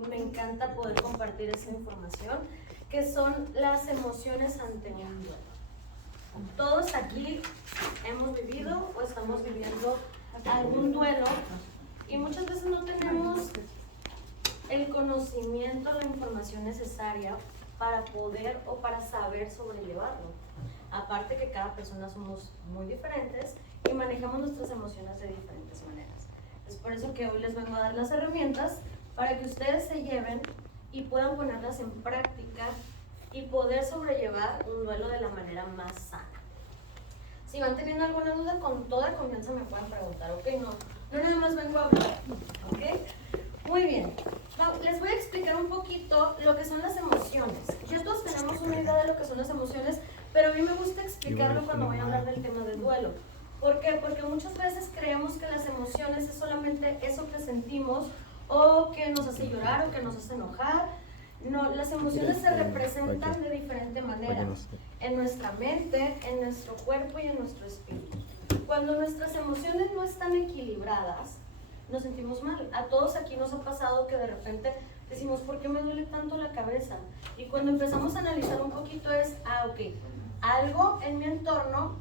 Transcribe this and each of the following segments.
Me encanta poder compartir esa información, que son las emociones ante un duelo. Todos aquí hemos vivido o estamos viviendo algún duelo y muchas veces no tenemos el conocimiento, la información necesaria para poder o para saber sobrellevarlo. Aparte que cada persona somos muy diferentes y manejamos nuestras emociones de diferentes maneras. Es por eso que hoy les vengo a dar las herramientas para que ustedes se lleven y puedan ponerlas en práctica y poder sobrellevar un duelo de la manera más sana. Si van teniendo alguna duda, con toda confianza me pueden preguntar, ¿ok? No nada más vengo a hablar, ¿ok? Muy bien. Les voy a explicar un poquito lo que son las emociones. Ya todos tenemos una idea de lo que son las emociones, pero a mí me gusta explicarlo cuando voy a hablar del tema del duelo. ¿Por qué? Porque muchas veces creemos que las emociones es solamente eso que sentimos o que nos hace llorar o que nos hace enojar. No, las emociones se representan de diferente manera en nuestra mente, en nuestro cuerpo y en nuestro espíritu. Cuando nuestras emociones no están equilibradas, nos sentimos mal. A todos aquí nos ha pasado que de repente decimos, ¿por qué me duele tanto la cabeza? Y cuando empezamos a analizar un poquito es, ok, algo en mi entorno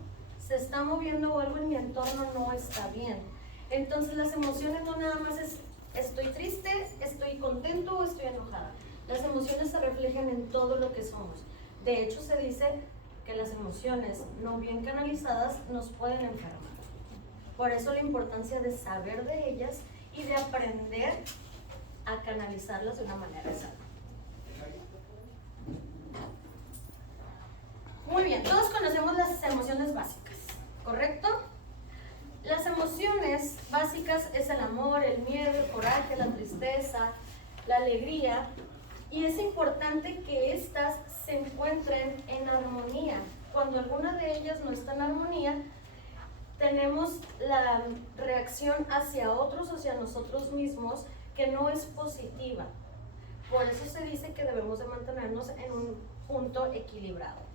se está moviendo o algo en mi entorno no está bien. Entonces las emociones no nada más es estoy triste, estoy contento o estoy enojada. Las emociones se reflejan en todo lo que somos. De hecho se dice que las emociones no bien canalizadas nos pueden enfermar. Por eso la importancia de saber de ellas y de aprender a canalizarlas de una manera sana. Muy bien, todos conocemos las emociones básicas, ¿correcto? Las emociones básicas es el amor, el miedo, el coraje, la tristeza, la alegría, y es importante que estas se encuentren en armonía. Cuando alguna de ellas no está en armonía, tenemos la reacción hacia otros, hacia nosotros mismos, que no es positiva. Por eso se dice que debemos de mantenernos en un punto equilibrado.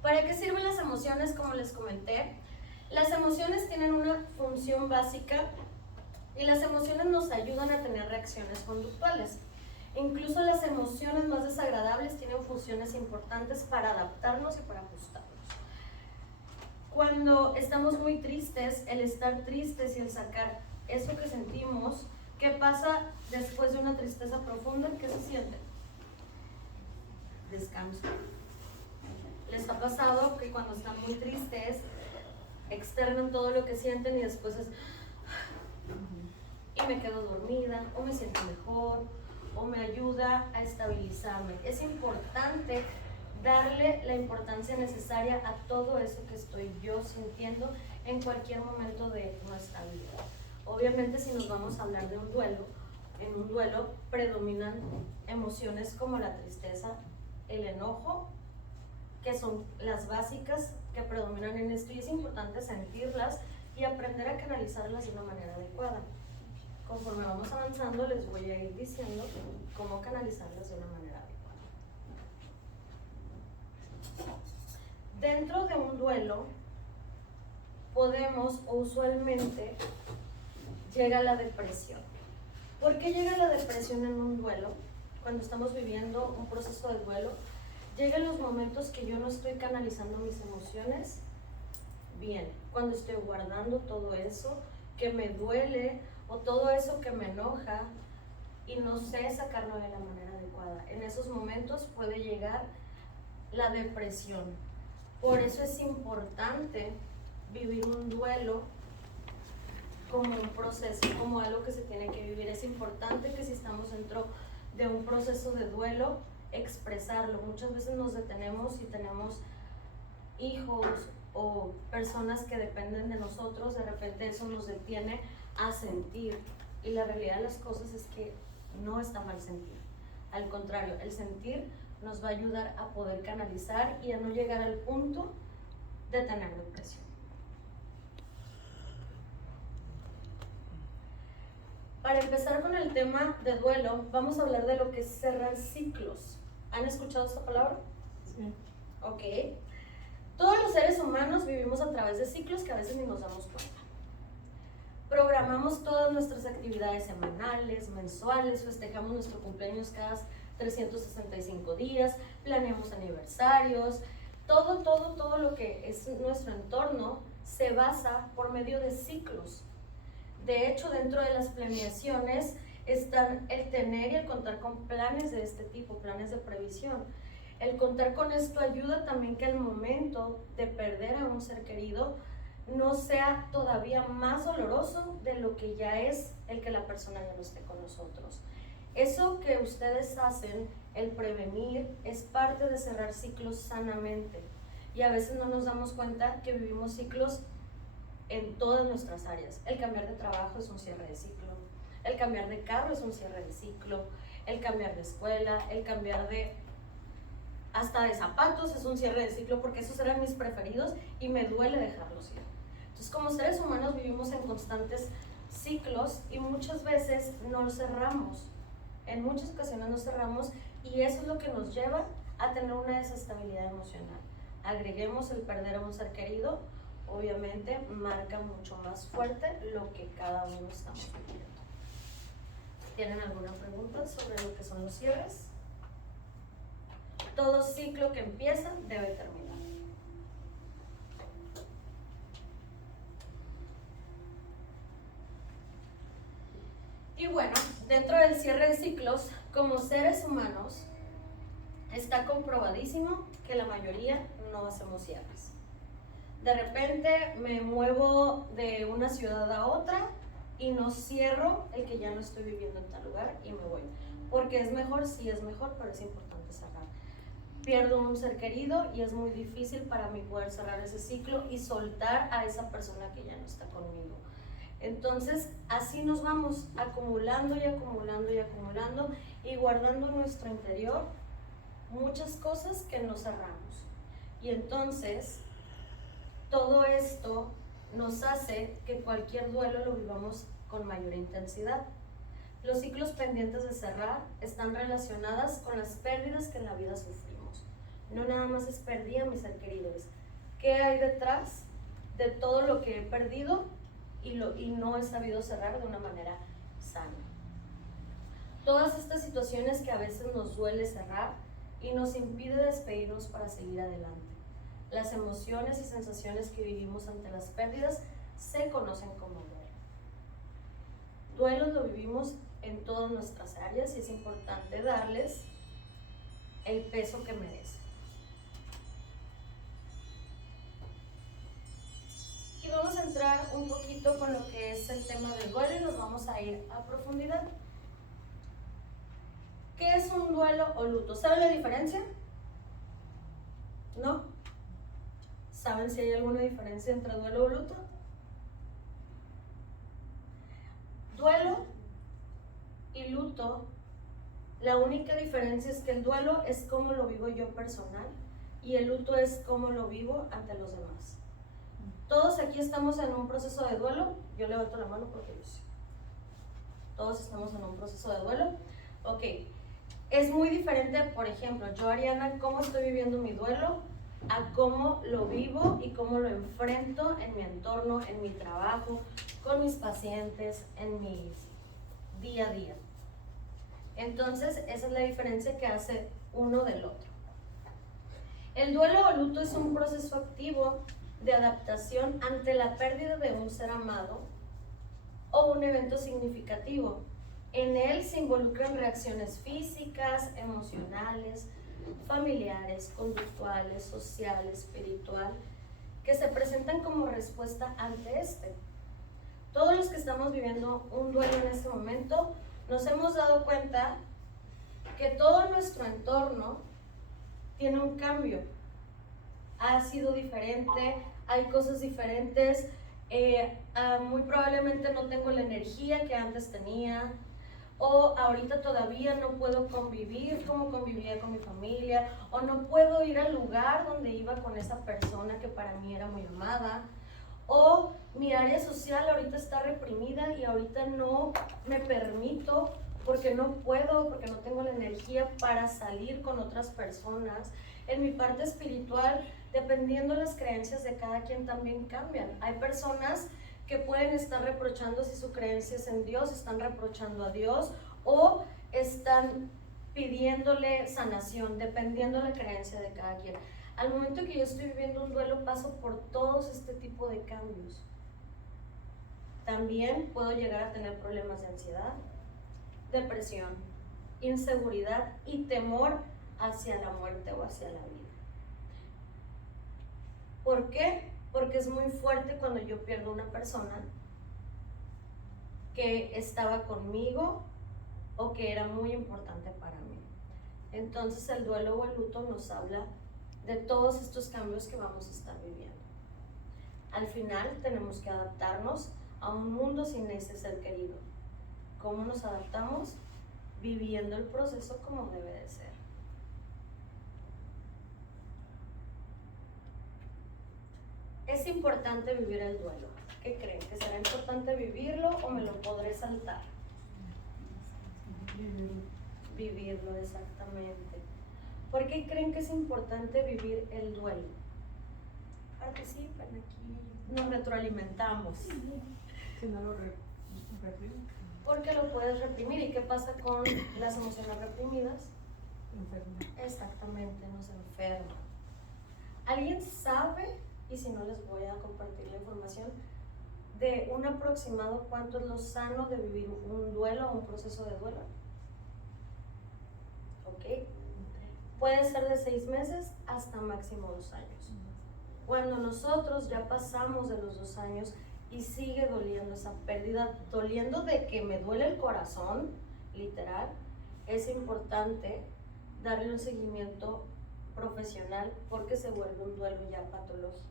¿Para qué sirven las emociones? Como les comenté, las emociones tienen una función básica y las emociones nos ayudan a tener reacciones conductuales. Incluso las emociones más desagradables tienen funciones importantes para adaptarnos y para ajustarnos. Cuando estamos muy tristes, el estar tristes y el sacar eso que sentimos, ¿qué pasa después de una tristeza profunda? ¿Qué se siente? Descanso. ¿Les ha pasado que cuando están muy tristes, externan todo lo que sienten y después es y me quedo dormida, o me siento mejor, o me ayuda a estabilizarme? Es importante darle la importancia necesaria a todo eso que estoy yo sintiendo en cualquier momento de nuestra vida. Obviamente, si nos vamos a hablar de un duelo, en un duelo predominan emociones como la tristeza, el enojo, que son las básicas que predominan en esto, y es importante sentirlas y aprender a canalizarlas de una manera adecuada. Conforme vamos avanzando, les voy a ir diciendo cómo canalizarlas de una manera adecuada. Dentro de un duelo, podemos o usualmente llega la depresión. ¿Por qué llega la depresión en un duelo? Cuando estamos viviendo un proceso de duelo, llegan los momentos que yo no estoy canalizando mis emociones bien, cuando estoy guardando todo eso que me duele o todo eso que me enoja y no sé sacarlo de la manera adecuada. En esos momentos puede llegar la depresión. Por eso es importante vivir un duelo como un proceso, como algo que se tiene que vivir. Es importante que si estamos dentro de un proceso de duelo, expresarlo. Muchas veces nos detenemos y tenemos hijos o personas que dependen de nosotros, de repente eso nos detiene a sentir, y la realidad de las cosas es que no está mal sentir. Al contrario, el sentir nos va a ayudar a poder canalizar y a no llegar al punto de tener depresión. Para empezar con el tema de duelo, vamos a hablar de lo que es cerrar ciclos. ¿Han escuchado esta palabra? Sí. Ok. Todos los seres humanos vivimos a través de ciclos que a veces ni nos damos cuenta. Programamos todas nuestras actividades semanales, mensuales, festejamos nuestro cumpleaños cada 365 días, planeamos aniversarios, todo lo que es nuestro entorno se basa por medio de ciclos. De hecho, dentro de las planeaciones están el tener y el contar con planes de este tipo, planes de previsión. El contar con esto ayuda también que el momento de perder a un ser querido no sea todavía más doloroso de lo que ya es el que la persona ya no esté con nosotros. Eso que ustedes hacen, el prevenir, es parte de cerrar ciclos sanamente. Y a veces no nos damos cuenta que vivimos ciclos en todas nuestras áreas. El cambiar de trabajo es un cierre de ciclo. El cambiar de carro es un cierre de ciclo. El cambiar de escuela, el cambiar hasta de zapatos es un cierre de ciclo, porque esos eran mis preferidos y me duele dejarlos ir. Entonces, como seres humanos vivimos en constantes ciclos y muchas veces no cerramos. En muchas ocasiones nos cerramos y eso es lo que nos lleva a tener una desestabilidad emocional. Agreguemos el perder a un ser querido, obviamente marca mucho más fuerte lo que cada uno estamos viviendo. ¿Tienen alguna pregunta sobre lo que son los cierres? Todo ciclo que empieza debe terminar. Y bueno, dentro del cierre de ciclos, como seres humanos, está comprobadísimo que la mayoría no hacemos cierres. De repente me muevo de una ciudad a otra y no cierro el que ya no estoy viviendo en tal lugar y me voy. Porque es mejor, sí es mejor, pero es importante cerrar. Pierdo un ser querido y es muy difícil para mí poder cerrar ese ciclo y soltar a esa persona que ya no está conmigo. Entonces, así nos vamos acumulando y acumulando y acumulando y guardando en nuestro interior muchas cosas que no cerramos. Y entonces, todo esto nos hace que cualquier duelo lo vivamos con mayor intensidad. Los ciclos pendientes de cerrar están relacionadas con las pérdidas que en la vida sufrimos. No nada más es perdí a mi ser querido, es qué hay detrás de todo lo que he perdido y no he sabido cerrar de una manera sana. Todas estas situaciones que a veces nos duele cerrar y nos impide despedirnos para seguir adelante. Las emociones y sensaciones que vivimos ante las pérdidas se conocen como duelo. Duelos lo vivimos en todas nuestras áreas y es importante darles el peso que merecen. Y vamos a entrar un poquito con lo que es el tema del duelo y nos vamos a ir a profundidad. ¿Qué es un duelo o luto? ¿Saben la diferencia? ¿No? ¿Saben si hay alguna diferencia entre duelo o luto? Duelo y luto, la única diferencia es que el duelo es cómo lo vivo yo personal y el luto es cómo lo vivo ante los demás. Todos aquí estamos en un proceso de duelo. Yo levanto la mano porque yo sé. Todos estamos en un proceso de duelo. Ok, es muy diferente, por ejemplo, yo, Ariana, cómo estoy viviendo mi duelo a cómo lo vivo y cómo lo enfrento en mi entorno, en mi trabajo, con mis pacientes, en mi día a día. Entonces, esa es la diferencia que hace uno del otro. El duelo o luto es un proceso activo de adaptación ante la pérdida de un ser amado o un evento significativo. En él se involucran reacciones físicas, emocionales, familiares, conductuales, sociales, espiritual, que se presentan como respuesta ante este. Todos los que estamos viviendo un duelo en este momento nos hemos dado cuenta que todo nuestro entorno tiene un cambio. Ha sido diferente, hay cosas diferentes, muy probablemente no tengo la energía que antes tenía, o ahorita todavía no puedo convivir como convivía con mi familia, o no puedo ir al lugar donde iba con esa persona que para mí era muy amada, o mi área social ahorita está reprimida y ahorita no me permito porque no puedo, porque no tengo la energía para salir con otras personas. En mi parte espiritual, dependiendo de las creencias de cada quien, también cambian. Hay personas que pueden estar reprochando si su creencia es en Dios, están reprochando a Dios o están pidiéndole sanación, dependiendo de la creencia de cada quien. Al momento que yo estoy viviendo un duelo, paso por todos este tipo de cambios. También puedo llegar a tener problemas de ansiedad, depresión, inseguridad y temor hacia la muerte o hacia la vida. ¿Por qué? Porque es muy fuerte cuando yo pierdo una persona que estaba conmigo o que era muy importante para mí. Entonces el duelo o el luto nos habla de todos estos cambios que vamos a estar viviendo. Al final tenemos que adaptarnos a un mundo sin ese ser querido. ¿Cómo nos adaptamos? Viviendo el proceso como debe de ser. Es importante vivir el duelo. ¿Qué creen? ¿Que será importante vivirlo o me lo podré saltar? Vivirlo, exactamente. ¿Por qué creen que es importante vivir el duelo? Participen aquí, nos retroalimentamos. Si no lo reprimen. Porque lo puedes reprimir. ¿Y qué pasa con las emociones reprimidas? Enferma. Exactamente, nos enferma. ¿Alguien sabe, y si no les voy a compartir la información, de un aproximado cuánto es lo sano de vivir un duelo o un proceso de duelo? ¿Ok? Puede ser de 6 meses hasta máximo 2 años. Cuando nosotros ya pasamos de los 2 años y sigue doliendo esa pérdida, doliendo de que me duele el corazón, literal, es importante darle un seguimiento profesional porque se vuelve un duelo ya patológico.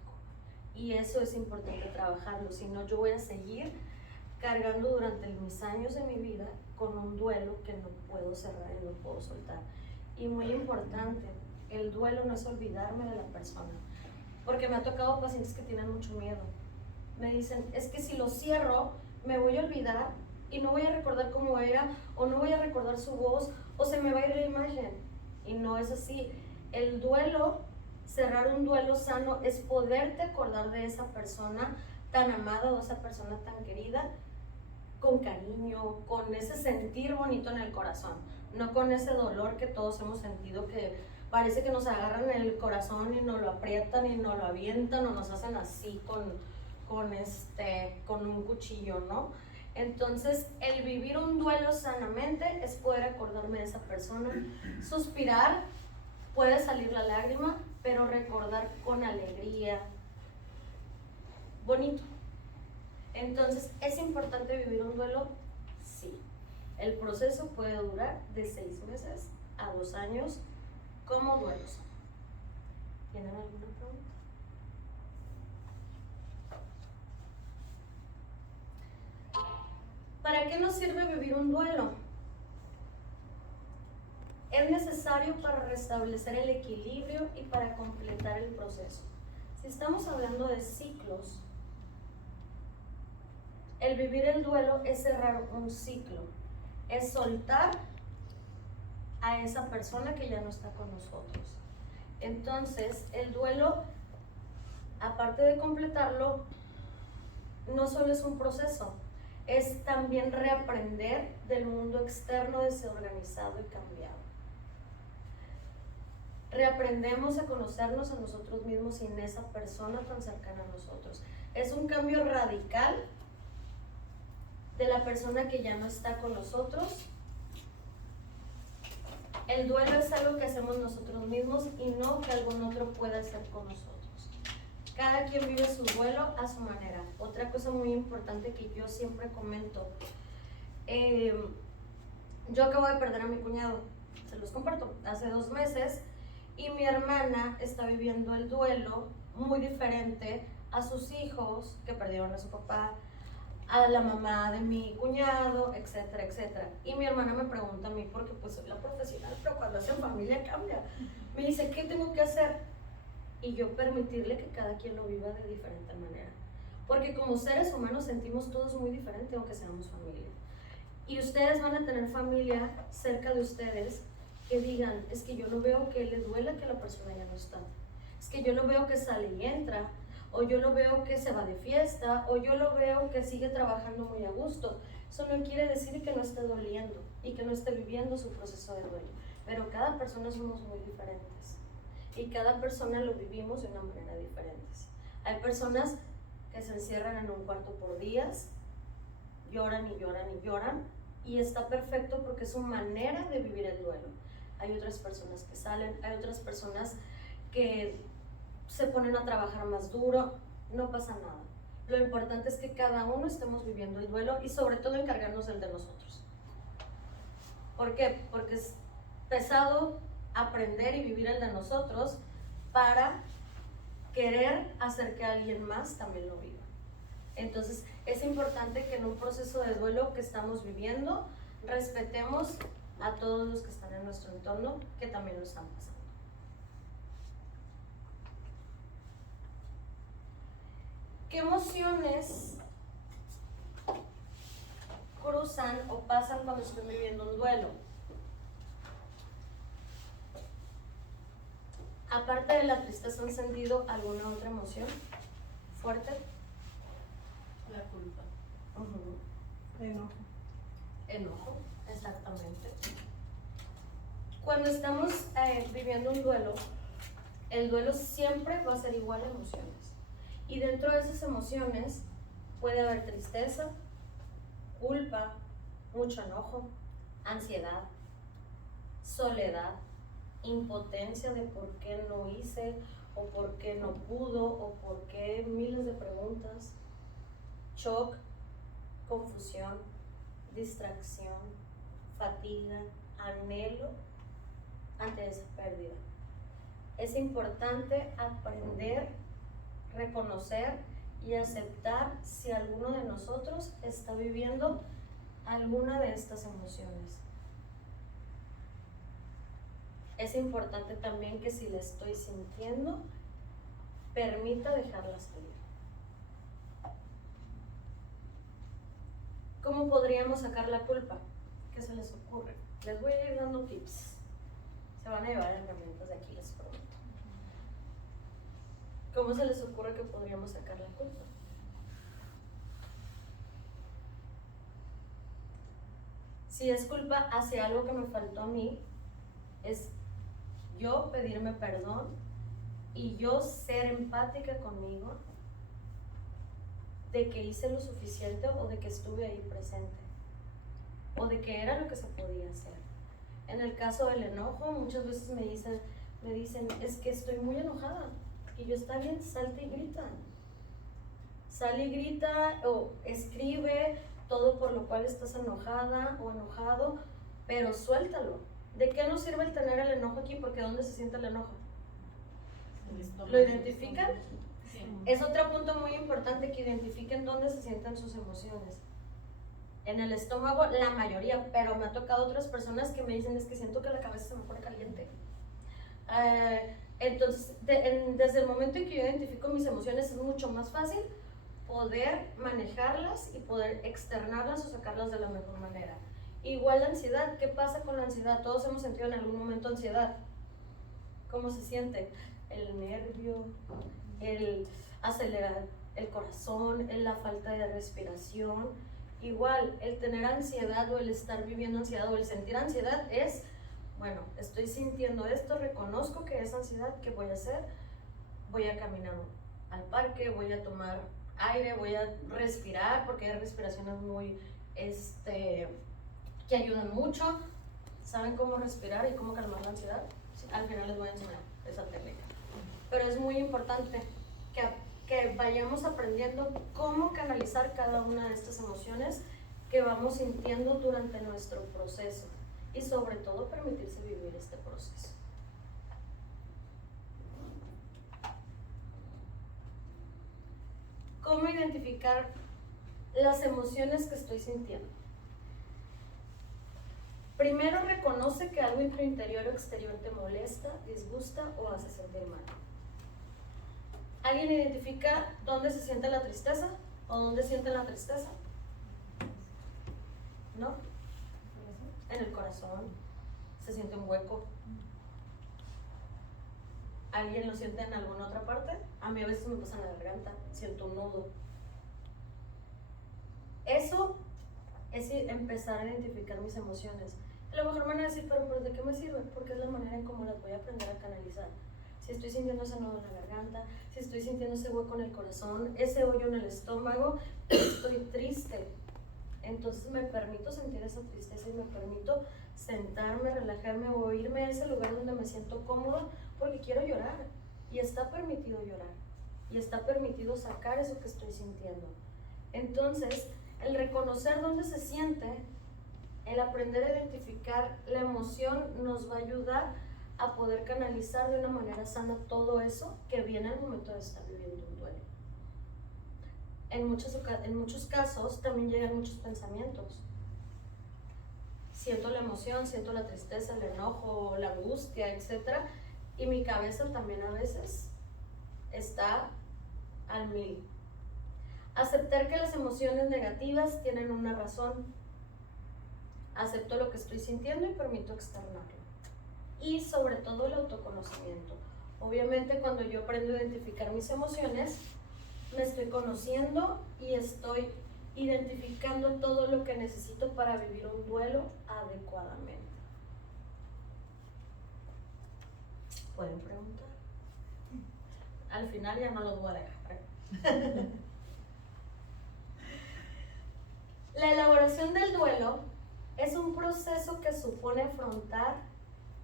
Y eso es importante trabajarlo, si no yo voy a seguir cargando durante mis años de mi vida con un duelo que no puedo cerrar y no puedo soltar. Y muy importante, el duelo no es olvidarme de la persona, porque me ha tocado pacientes que tienen mucho miedo. Me dicen, es que si lo cierro, me voy a olvidar y no voy a recordar cómo era, o no voy a recordar su voz, o se me va a ir la imagen. Y no es así. El duelo, cerrar un duelo sano, es poderte acordar de esa persona tan amada o esa persona tan querida, con cariño, con ese sentir bonito en el corazón, no con ese dolor que todos hemos sentido, que parece que nos agarran en el corazón y nos lo aprietan y nos lo avientan o nos hacen así con un cuchillo, ¿no? Entonces, el vivir un duelo sanamente es poder acordarme de esa persona, suspirar, puede salir la lágrima, pero recordar con alegría, bonito. Entonces, ¿es importante vivir un duelo? Sí. El proceso puede durar de 6 meses a 2 años como duelos. ¿Tienen alguna pregunta? ¿Para qué nos sirve vivir un duelo? Es necesario para restablecer el equilibrio y para completar el proceso. Si estamos hablando de ciclos, el vivir el duelo es cerrar un ciclo, es soltar a esa persona que ya no está con nosotros. Entonces, el duelo, aparte de completarlo, no solo es un proceso, es también reaprender del mundo externo desorganizado y cambiado. Reaprendemos a conocernos a nosotros mismos sin esa persona tan cercana a nosotros. Es un cambio radical de la persona que ya no está con nosotros. El duelo es algo que hacemos nosotros mismos y no que algún otro pueda hacer con nosotros. Cada quien vive su duelo a su manera. Otra cosa muy importante que yo siempre comento, yo acabo de perder a mi cuñado, se los comparto, hace 2 meses, y mi hermana está viviendo el duelo muy diferente a sus hijos que perdieron a su papá, a la mamá de mi cuñado, etcétera, etcétera. Y mi hermana me pregunta a mí, porque pues soy la profesional, pero cuando hacen familia cambia. Me dice, ¿qué tengo que hacer? Y yo permitirle que cada quien lo viva de diferente manera. Porque como seres humanos sentimos todos muy diferente, aunque seamos familia. Y ustedes van a tener familia cerca de ustedes que digan, es que yo no veo que le duela que la persona ya no está. Es que yo no veo que sale y entra. o yo lo veo que se va de fiesta, o yo lo veo que sigue trabajando muy a gusto. Eso no quiere decir que no esté doliendo y que no esté viviendo su proceso de duelo, pero cada persona somos muy diferentes y cada persona lo vivimos de una manera diferente. Hay personas que se encierran en un cuarto por días, lloran y lloran y lloran, y está perfecto porque es su manera de vivir el duelo. Hay otras personas que salen, hay otras personas que se ponen a trabajar más duro, no pasa nada. Lo importante es que cada uno estemos viviendo el duelo y sobre todo encargarnos del de nosotros. ¿Por qué? Porque es pesado aprender y vivir el de nosotros para querer hacer que alguien más también lo viva. Entonces es importante que en un proceso de duelo que estamos viviendo respetemos a todos los que están en nuestro entorno que también lo están pasando. ¿Qué emociones cruzan o pasan cuando estoy viviendo un duelo? Aparte de la tristeza, ¿han sentido alguna otra emoción fuerte? La culpa. Enojo. Enojo, exactamente. Cuando estamos viviendo un duelo, el duelo siempre va a ser igual a emociones. Y dentro de esas emociones puede haber tristeza, culpa, mucho enojo, ansiedad, soledad, impotencia de por qué no hice, o por qué no pudo, o por qué miles de preguntas, shock, confusión, distracción, fatiga, anhelo ante esa pérdida. Es importante aprender, reconocer y aceptar si alguno de nosotros está viviendo alguna de estas emociones. Es importante también que si la estoy sintiendo, permita dejarla salir. ¿Cómo podríamos sacar la culpa? ¿Qué se les ocurre? Les voy a ir dando tips. Se van a llevar herramientas de aquí, les prometo. ¿Cómo se les ocurre que podríamos sacar la culpa? Si es culpa hacia algo que me faltó a mí, es yo pedirme perdón y yo ser empática conmigo de que hice lo suficiente o de que estuve ahí presente o de que era lo que se podía hacer. En el caso del enojo, muchas veces me dicen, es que estoy muy enojada. Y yo, está bien, salte y grita. Sale y grita o escribe todo por lo cual estás enojada o enojado, pero suéltalo. ¿De qué nos sirve el tener el enojo aquí? Porque ¿dónde se siente el enojo? ¿Lo identifican? Sí. Es otro punto muy importante, que identifiquen dónde se sienten sus emociones. En el estómago, la mayoría, pero me ha tocado otras personas que me dicen, es que siento que la cabeza se me pone caliente. Entonces, desde el momento en que yo identifico mis emociones, es mucho más fácil poder manejarlas y poder externarlas o sacarlas de la mejor manera. Igual la ansiedad, ¿qué pasa con la ansiedad? Todos hemos sentido en algún momento ansiedad. ¿Cómo se siente? El nervio, el acelerar el corazón, la falta de respiración. Igual, el tener ansiedad o el estar viviendo ansiedad o el sentir ansiedad es, bueno, estoy sintiendo esto, reconozco que es ansiedad, ¿qué voy a hacer? Voy a caminar al parque, voy a tomar aire, voy a respirar, porque hay respiraciones muy, que ayudan mucho. ¿Saben cómo respirar y cómo calmar la ansiedad? Sí, al final les voy a enseñar esa técnica. Pero es muy importante que vayamos aprendiendo cómo canalizar cada una de estas emociones que vamos sintiendo durante nuestro proceso y sobre todo permitirse vivir este proceso. ¿Cómo identificar las emociones que estoy sintiendo? Primero, reconoce que algo en tu interior o exterior te molesta, disgusta o hace sentir mal. ¿Alguien identifica dónde se siente la tristeza o dónde siente la tristeza? ¿No? En el corazón. Se siente un hueco. ¿Alguien lo siente en alguna otra parte? A mí a veces me pasa en la garganta, siento un nudo. Eso es empezar a identificar mis emociones. A lo mejor me van a decir, pero ¿de qué me sirve? Porque es la manera en cómo las voy a aprender a canalizar. Si estoy sintiendo ese nudo en la garganta, si estoy sintiendo ese hueco en el corazón, ese hoyo en el estómago, estoy triste. Entonces me permito sentir esa tristeza y me permito sentarme, relajarme o irme a ese lugar donde me siento cómodo porque quiero llorar. Y está permitido llorar. Y está permitido sacar eso que estoy sintiendo. Entonces, el reconocer dónde se siente, el aprender a identificar la emoción nos va a ayudar a poder canalizar de una manera sana todo eso que viene al momento de estar viviendo un duelo. En muchos casos también llegan muchos pensamientos. Siento la emoción, siento la tristeza, el enojo, la angustia, etc. Y mi cabeza también a veces está al 1000. Aceptar que las emociones negativas tienen una razón. Acepto lo que estoy sintiendo y permito externarlo. Y sobre todo el autoconocimiento. Obviamente cuando yo aprendo a identificar mis emociones, me estoy conociendo y estoy identificando todo lo que necesito para vivir un duelo adecuadamente. ¿Pueden preguntar? Al final ya no los voy a dejar. La elaboración del duelo es un proceso que supone afrontar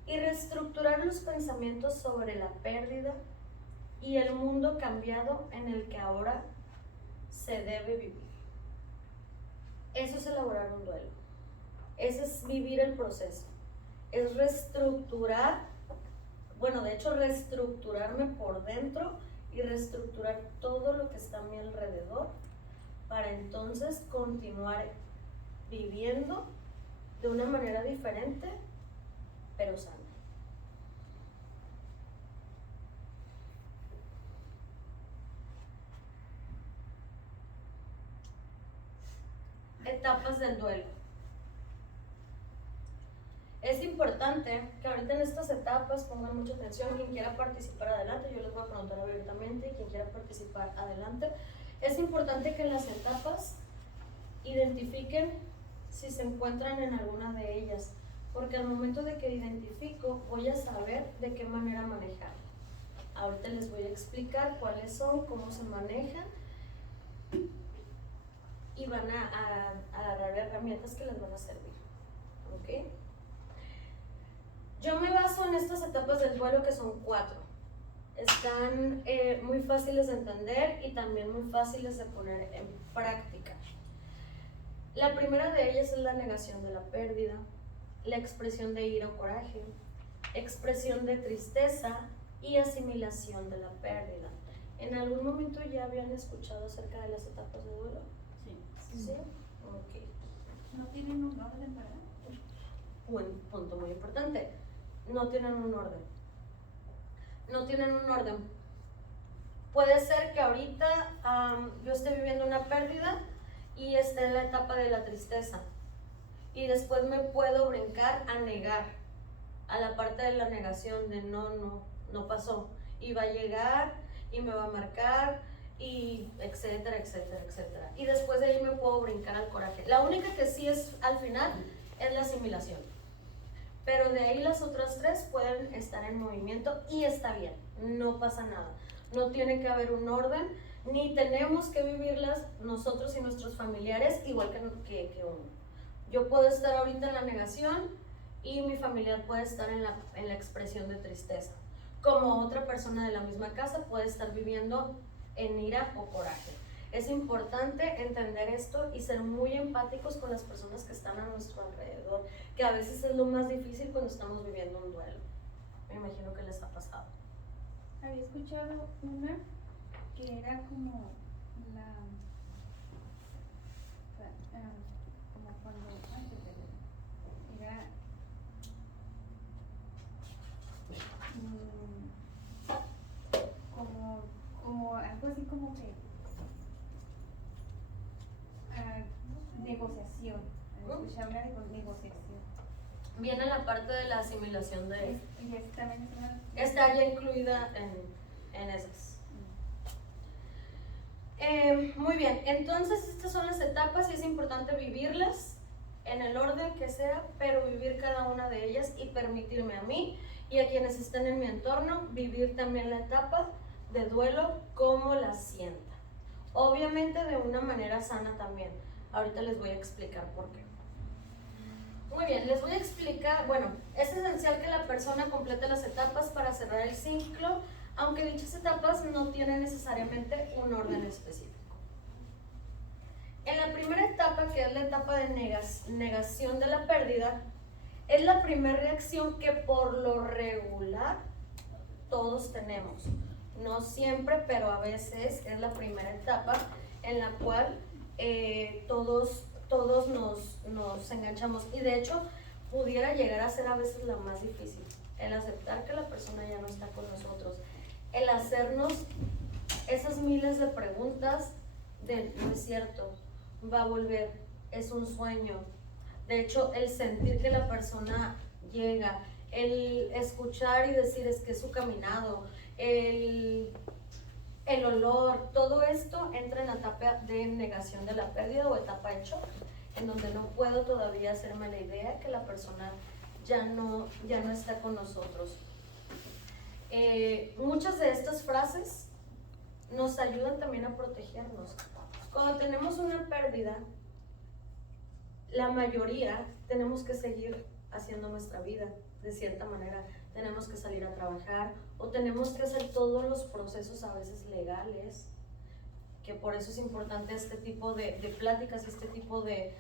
y reestructurar los pensamientos sobre la pérdida y el mundo cambiado en el que ahora se debe vivir. Eso es elaborar un duelo. Eso es vivir el proceso. Es reestructurar, bueno, de hecho reestructurarme por dentro y reestructurar todo lo que está a mi alrededor para entonces continuar viviendo de una manera diferente, pero sana. Etapas del duelo. Es importante que ahorita en estas etapas pongan mucha atención. Quien quiera participar, adelante. Yo les voy a preguntar abiertamente y quien quiera participar, adelante. Es importante que en las etapas identifiquen si se encuentran en alguna de ellas, porque al momento de que identifico voy a saber de qué manera manejar. Ahorita les voy a explicar cuáles son, cómo se manejan y van a agarrar herramientas que les van a servir. ¿Ok? Yo me baso en estas etapas del duelo, que son 4. Están muy fáciles de entender y también muy fáciles de poner en práctica. La primera de ellas es la negación de la pérdida, la expresión de ira o coraje, expresión de tristeza y asimilación de la pérdida. ¿En algún momento ya habían escuchado acerca de las etapas de duelo? Sí. ¿Sí? Ok. ¿No tienen un orden para? Un punto muy importante. No tienen un orden. No tienen un orden. Puede ser que ahorita yo esté viviendo una pérdida y esté en la etapa de la tristeza. Y después me puedo brincar a negar, a la parte de la negación de no pasó. Y va a llegar y me va a marcar y etcétera, etcétera, etcétera. Y después de ahí me puedo brincar al coraje. La única que sí es al final es la asimilación. Pero de ahí las otras 3 pueden estar en movimiento y está bien, no pasa nada. No tiene que haber un orden, ni tenemos que vivirlas nosotros y nuestros familiares igual que uno. Yo puedo estar ahorita en la negación y mi familiar puede estar en la expresión de tristeza. Como otra persona de la misma casa puede estar viviendo en ira o coraje. Es importante entender esto y ser muy empáticos con las personas que están a nuestro alrededor, que a veces es lo más difícil cuando estamos viviendo un duelo. Me imagino que les ha pasado. Había escuchado una que era como como cuando era como algo así como que negociación. Escuché hablar de negociación. viene la parte de la asimilación de... Y es también es una... Está ya incluida en esas. Muy bien, entonces estas son las etapas y es importante vivirlas en el orden que sea, pero vivir cada una de ellas y permitirme a mí y a quienes estén en mi entorno vivir también la etapa de duelo como la sienta. Obviamente de una manera sana también. Ahorita les voy a explicar por qué. Muy bien, les voy a explicar, bueno, es esencial que la persona complete las etapas para cerrar el ciclo, aunque dichas etapas no tienen necesariamente un orden específico. En la primera etapa, que es la etapa de negación de la pérdida, es la primera reacción que por lo regular todos tenemos. No siempre, pero a veces es la primera etapa en la cual todos nos enganchamos. Y de hecho, pudiera llegar a ser a veces la más difícil. El aceptar que la persona ya no está con nosotros. El hacernos esas miles de preguntas de no es cierto, va a volver, es un sueño. De hecho, el sentir que la persona llega, el escuchar y decir es que es su caminado, el olor, todo esto entra en la etapa de negación de la pérdida o etapa de shock, en donde no puedo todavía hacerme la idea que la persona ya no está con nosotros. Muchas de estas frases nos ayudan también a protegernos. Cuando tenemos una pérdida, la mayoría tenemos que seguir haciendo nuestra vida de cierta manera. Tenemos que salir a trabajar o tenemos que hacer todos los procesos a veces legales, que por eso es importante este tipo de pláticas y este tipo de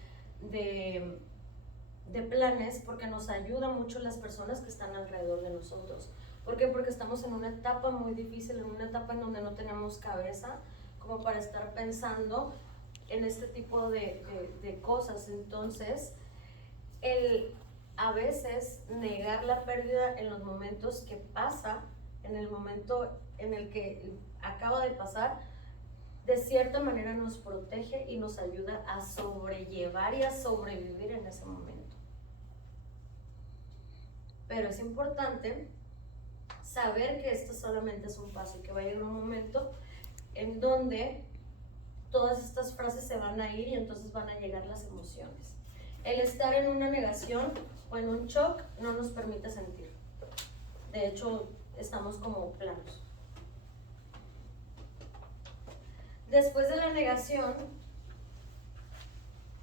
planes, porque nos ayuda mucho las personas que están alrededor de nosotros. ¿Por qué? Porque estamos en una etapa muy difícil, en una etapa en donde no tenemos cabeza como para estar pensando en este tipo de cosas. Entonces, a veces negar la pérdida en los momentos que pasa, en el momento en el que acaba de pasar, de cierta manera nos protege y nos ayuda a sobrellevar y a sobrevivir en ese momento. Pero es importante saber que esto solamente es un paso y que va a llegar un momento en donde todas estas frases se van a ir y entonces van a llegar las emociones. El estar en una negación o en un shock no nos permite sentir. De hecho, estamos como planos. Después de la negación,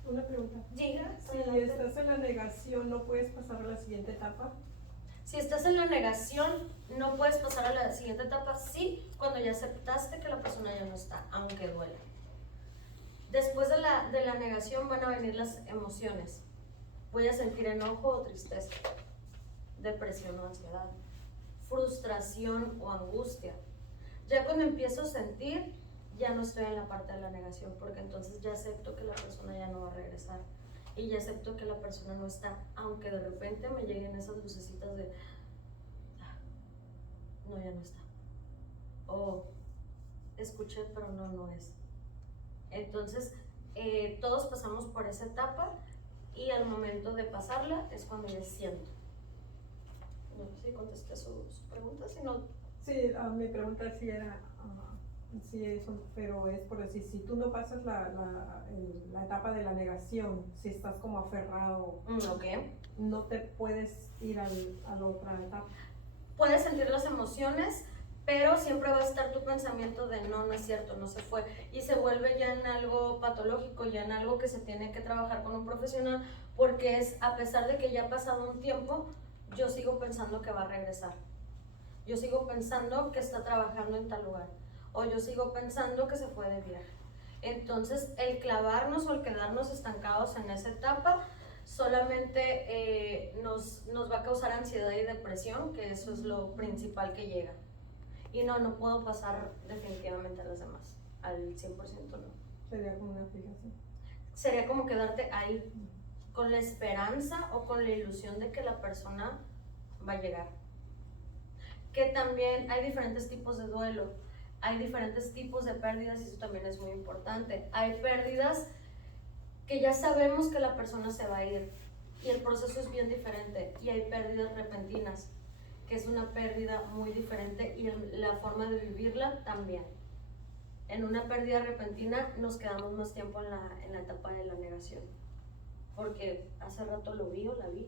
Una pregunta. diga, Si estás en la negación, ¿no puedes pasar a la siguiente etapa? si estás en la negación, no puedes pasar a la siguiente etapa, sí, cuando ya aceptaste que la persona ya no está, aunque duela. Después de la negación van a venir las emociones. Voy a sentir enojo o tristeza, depresión o ansiedad, frustración o angustia. Ya cuando empiezo a sentir, ya no estoy en la parte de la negación, porque entonces ya acepto que la persona ya no va a regresar. Y ya acepto que la persona no está, aunque de repente me lleguen esas lucecitas de no, ya no está. O escuché, pero no es. Entonces, todos pasamos por esa etapa y al momento de pasarla es cuando ya siento. No sé si contesté sus preguntas, si no... Sí, mi pregunta sí era, sí eso, pero es por decir, si tú no pasas la etapa de la negación, si estás como aferrado, Ok. no te puedes ir a la otra etapa. Puedes sentir las emociones, pero siempre va a estar tu pensamiento de no es cierto, no se fue. Y se vuelve ya en algo patológico, ya en algo que se tiene que trabajar con un profesional, porque es, a pesar de que ya ha pasado un tiempo, yo sigo pensando que va a regresar. Yo sigo pensando que está trabajando en tal lugar. O yo sigo pensando que se fue de viaje. Entonces, el clavarnos o el quedarnos estancados en esa etapa solamente nos va a causar ansiedad y depresión, que eso es lo principal que llega. Y no puedo pasar definitivamente a las demás, al 100% no. Sería como una fijación. Sería como quedarte ahí, con la esperanza o con la ilusión de que la persona va a llegar. Que también hay diferentes tipos de duelo, hay diferentes tipos de pérdidas y eso también es muy importante. Hay pérdidas que ya sabemos que la persona se va a ir, y el proceso es bien diferente y hay pérdidas repentinas, que es una pérdida muy diferente y la forma de vivirla también. En una pérdida repentina nos quedamos más tiempo en la etapa de la negación, porque hace rato lo vi o la vi.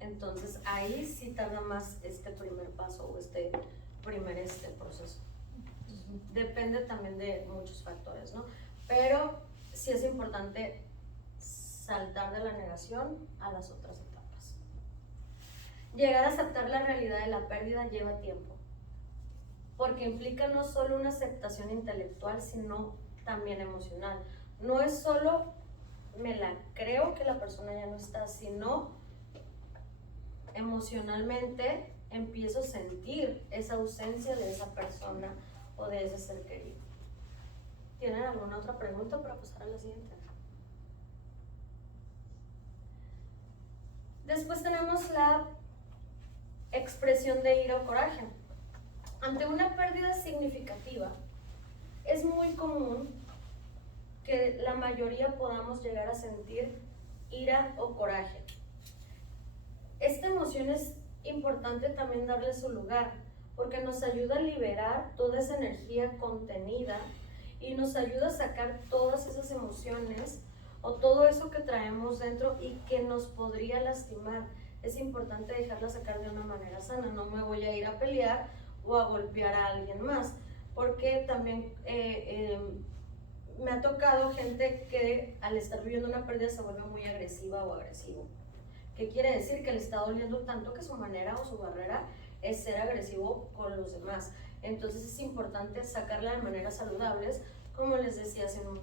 Entonces ahí sí tarda más este primer paso o este primer proceso. Depende también de muchos factores, ¿no? Pero sí es importante saltar de la negación a las otras etapas. Llegar a aceptar la realidad de la pérdida lleva tiempo, porque implica no solo una aceptación intelectual, sino también emocional. No es solo me la creo que la persona ya no está, sino emocionalmente empiezo a sentir esa ausencia de esa persona o de ese ser querido. ¿Tienen alguna otra pregunta para pasar a la siguiente? Después tenemos la expresión de ira o coraje. Ante una pérdida significativa, es muy común que la mayoría podamos llegar a sentir ira o coraje. Esta emoción es importante también darle su lugar, porque nos ayuda a liberar toda esa energía contenida y nos ayuda a sacar todas esas emociones o todo eso que traemos dentro y que nos podría lastimar. Es importante dejarla sacar de una manera sana. No me voy a ir a pelear o a golpear a alguien más, porque también me ha tocado gente que al estar viviendo una pérdida se vuelve muy agresiva o agresivo. ¿Qué quiere decir? Que le está doliendo tanto que su manera o su barrera es ser agresivo con los demás. Entonces es importante sacarla de maneras saludables, como les decía hace un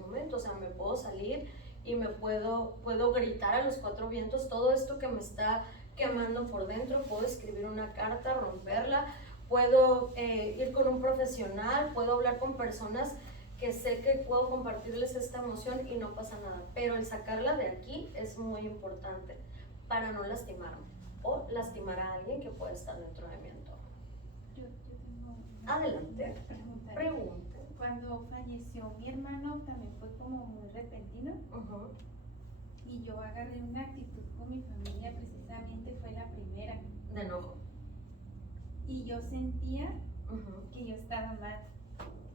momento. O sea, me puedo salir y me puedo gritar a los cuatro vientos todo esto que me está quemando por dentro. Puedo escribir una carta, romperla, puedo ir con un profesional, puedo hablar con personas que sé que puedo compartirles esta emoción y no pasa nada. Pero el sacarla de aquí es muy importante para no lastimarme o lastimar a alguien que puede estar dentro de mi entorno. Yo tengo una Adelante, pregunta. pregunte. Cuando falleció mi hermano también fue como muy repentino y yo agarré una actitud con mi familia, precisamente fue la primera. De enojo. Y yo sentía que yo estaba mal.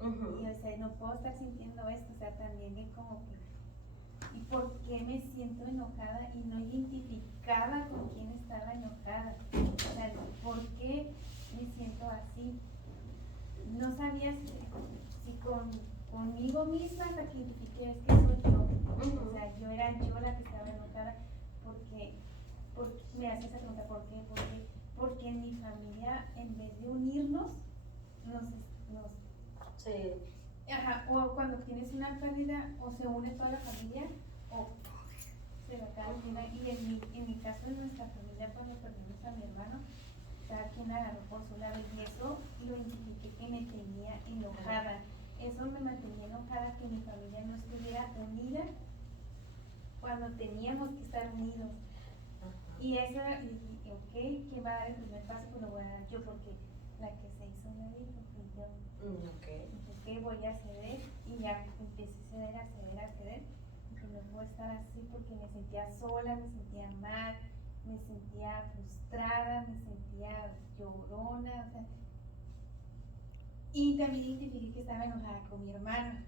Y o sea, no puedo estar sintiendo esto, o sea, también es como que, ¿y por qué me siento enojada? Y no identificaba con quién estaba enojada, o sea, ¿por qué me siento así? No sabía si conmigo misma hasta que identifiqué, es que soy yo, o sea, yo era yo la que estaba enojada, porque me hacía esa pregunta, ¿por qué? Porque en mi familia, en vez de unirnos, nos Sí. Ajá, o cuando tienes una pérdida, o se une toda la familia, o se va cada quien. Y en mi caso, en nuestra familia, cuando perdimos a mi hermano, cada quien agarró por su lado, y eso lo identifiqué que me tenía enojada. Eso me mantenía enojada, que mi familia no estuviera unida cuando teníamos que estar unidos. Y eso, ok, ¿quién va a dar el primer paso? Pues lo voy a dar yo, porque la que se hizo una vez fui yo. Ok, voy a ceder, y ya empecé a ceder, porque no puedo estar así, porque me sentía sola, me sentía mal, me sentía frustrada, me sentía llorona, o sea, y también identifiqué que estaba enojada con mi hermana.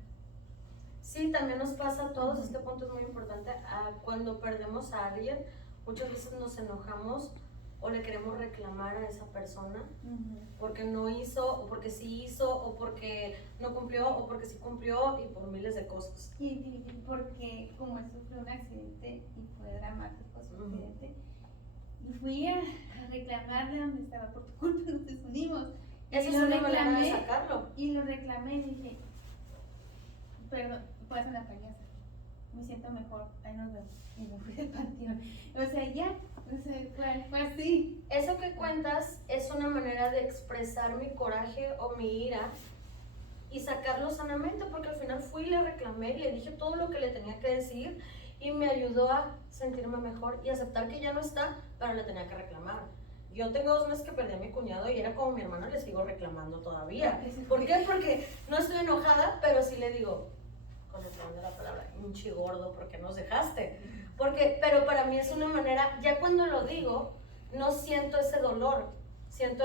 Sí, también nos pasa a todos. Este punto es muy importante. Cuando perdemos a alguien, muchas veces nos enojamos o le queremos reclamar a esa persona porque no hizo, o porque sí hizo, o porque no cumplió, o porque sí cumplió, y por miles de cosas. Y porque como él sufrió un accidente y fue dramático su accidente, y fui a reclamarle donde estaba, por tu culpa nos desunimos. Esa es una manera de sacarlo. Y lo reclamé y dije, perdón, puedes una payasa, me siento mejor, ahí nos vemos. Y me fui del panteón. O sea, ya, o sea, fue así. Eso que cuentas es una manera de expresar mi coraje o mi ira y sacarlo sanamente, porque al final fui y le reclamé, le dije todo lo que le tenía que decir y me ayudó a sentirme mejor y aceptar que ya no está, pero le tenía que reclamar. Yo tengo 2 meses que perdí a mi cuñado y era como mi hermano, le sigo reclamando todavía. ¿Por qué? Porque no estoy enojada, pero sí le digo, con el perdón de la palabra, hinchi gordo, ¿por qué nos dejaste? ¿Por pero para mí es una manera, ya cuando lo digo, no siento ese dolor, siento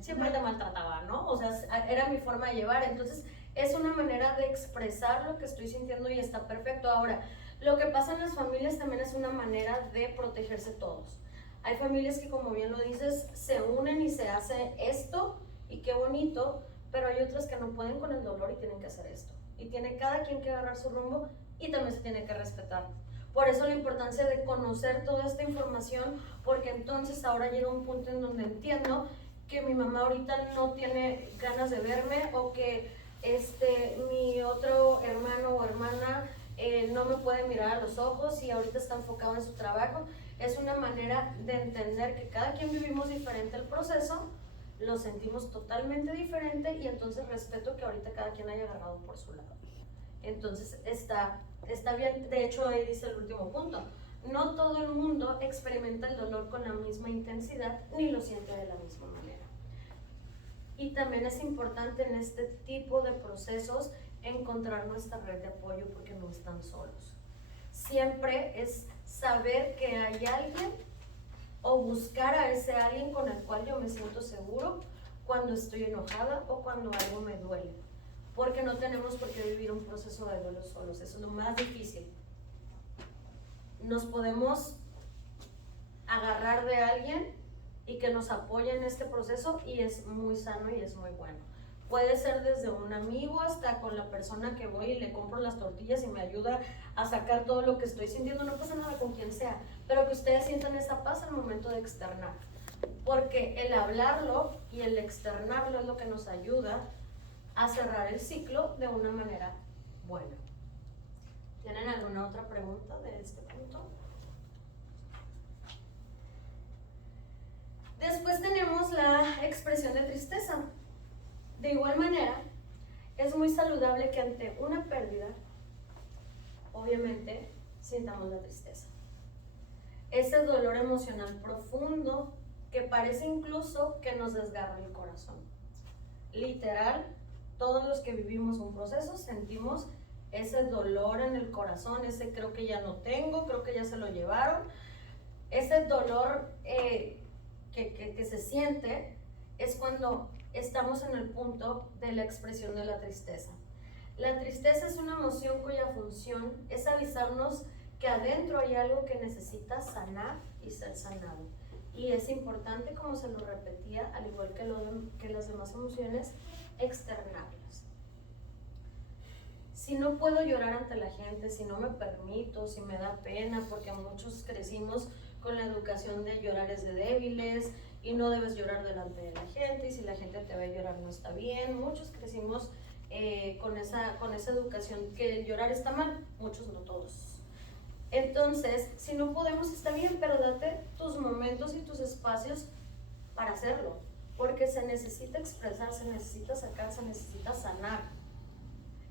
siempre te maltrataba, ¿no? O sea, era mi forma de llevar, entonces es una manera de expresar lo que estoy sintiendo y está perfecto. Ahora, lo que pasa en las familias también es una manera de protegerse todos. Hay familias que, como bien lo dices, se unen y se hace esto, y qué bonito, pero hay otras que no pueden con el dolor y tienen que hacer esto. Y tiene cada quien que agarrar su rumbo y también se tiene que respetar. Por eso la importancia de conocer toda esta información, porque entonces ahora llega un punto en donde entiendo que mi mamá ahorita no tiene ganas de verme, o que mi otro hermano o hermana no me puede mirar a los ojos y ahorita está enfocado en su trabajo. Es una manera de entender que cada quien vivimos diferente el proceso, lo sentimos totalmente diferente, y entonces respeto que ahorita cada quien haya agarrado por su lado. Entonces está bien. De hecho, ahí dice el último punto: no todo el mundo experimenta el dolor con la misma intensidad ni lo siente de la misma manera. Y también es importante en este tipo de procesos encontrar nuestra red de apoyo, porque no están solos. Siempre es saber que hay alguien, o buscar a ese alguien con el cual yo me siento seguro cuando estoy enojada o cuando algo me duele, porque no tenemos por qué vivir un proceso de duelo solos. Eso es lo más difícil. Nos podemos agarrar de alguien y que nos apoye en este proceso, y es muy sano y es muy bueno. Puede ser desde un amigo hasta con la persona que voy y le compro las tortillas y me ayuda a sacar todo lo que estoy sintiendo. No pasa nada con quien sea, pero que ustedes sientan esa paz al momento de externar, porque el hablarlo y el externarlo es lo que nos ayuda a cerrar el ciclo de una manera buena. ¿Tienen alguna otra pregunta de este punto? Después tenemos la expresión de tristeza. De igual manera, es muy saludable que ante una pérdida, obviamente, sintamos la tristeza. Ese dolor emocional profundo que parece incluso que nos desgarra el corazón. Literal, todos los que vivimos un proceso sentimos ese dolor en el corazón, ese creo que ya no tengo, creo que ya se lo llevaron. Ese dolor que se siente es cuando estamos en el punto de la expresión de la tristeza. La tristeza es una emoción cuya función es avisarnos que adentro hay algo que necesita sanar y ser sanado. Y es importante, como se lo repetía, al igual que las demás emociones, externarlas. Si no puedo llorar ante la gente, si no me permito, si me da pena, porque muchos crecimos con la educación de llorar es de débiles y no debes llorar delante de la gente, y si la gente te ve llorar no está bien. Muchos crecimos con esa educación que el llorar está mal, muchos, no todos. Entonces, si no podemos, está bien, pero date tus momentos y tus espacios para hacerlo, porque se necesita expresar, se necesita sacar, se necesita sanar.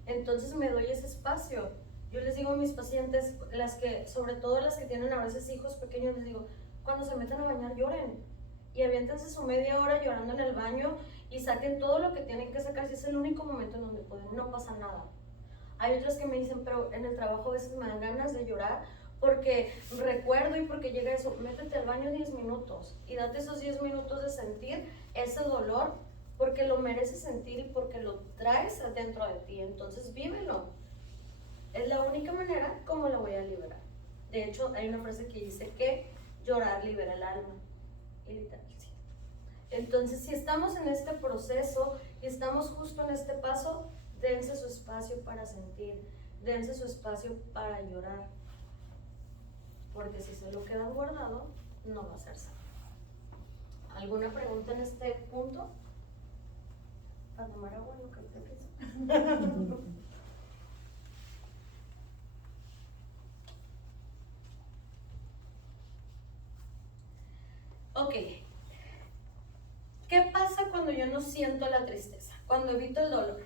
Entonces me doy ese espacio. Yo les digo a mis pacientes, sobre todo las que tienen a veces hijos pequeños, les digo, cuando se meten a bañar lloren, y aviéntense su media hora llorando en el baño y saquen todo lo que tienen que sacar. Si es el único momento en donde pueden, no pasa nada. Hay otras que me dicen, pero en el trabajo a veces me dan ganas de llorar porque recuerdo y porque llega eso. Métete al baño 10 minutos y date esos 10 minutos de sentir ese dolor, porque lo mereces sentir y porque lo traes dentro de ti. Entonces vívelo. Es la única manera como lo voy a liberar. De hecho, hay una frase que dice que llorar libera el alma. Y literal, sí. Entonces, si estamos en este proceso y estamos justo en este paso, dense su espacio para sentir, dense su espacio para llorar, porque si se lo quedan guardado, no va a ser sano. ¿Alguna pregunta en este punto? ¿Para tomar agua? Lo que te pienso. Ok. ¿Qué pasa cuando yo no siento la tristeza? Cuando evito el dolor.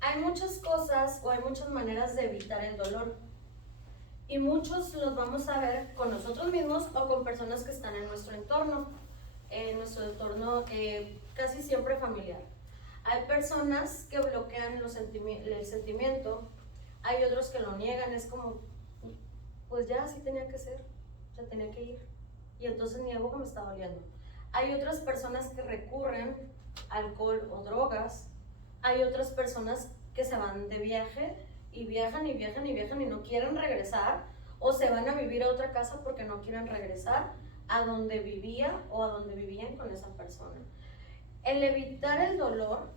Hay muchas cosas o hay muchas maneras de evitar el dolor. Y muchos los vamos a ver con nosotros mismos o con personas que están en nuestro entorno casi siempre familiar. Hay personas que bloquean el sentimiento, hay otros que lo niegan, es como, pues ya así tenía que ser, ya tenía que ir. Y entonces niego que me está doliendo. Hay otras personas que recurren a alcohol o drogas. Hay otras personas que se van de viaje y viajan y viajan y viajan y no quieren regresar, o se van a vivir a otra casa porque no quieren regresar a donde vivía o a donde vivían con esa persona. El evitar el dolor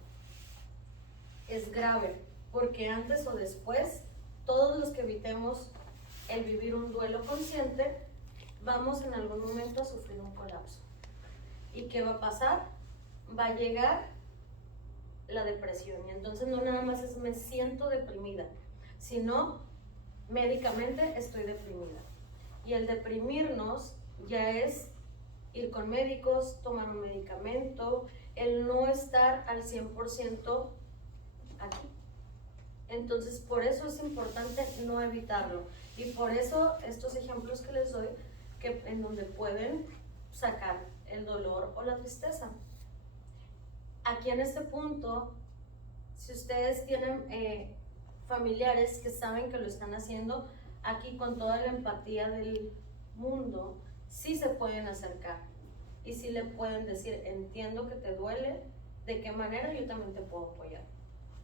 es grave, porque antes o después, todos los que evitemos el vivir un duelo consciente, vamos en algún momento a sufrir un colapso. ¿Y qué va a pasar? Va a llegar la depresión, y entonces no nada más es me siento deprimida, sino médicamente estoy deprimida. Y el deprimirnos ya es ir con médicos, tomar un medicamento, el no estar al 100% aquí. Entonces, por eso es importante no evitarlo. Y por eso estos ejemplos que les doy, que en donde pueden sacar el dolor o la tristeza. Aquí en este punto, si ustedes tienen familiares que saben que lo están haciendo, aquí con toda la empatía del mundo, sí se pueden acercar y sí le pueden decir, entiendo que te duele, de qué manera yo también te puedo apoyar,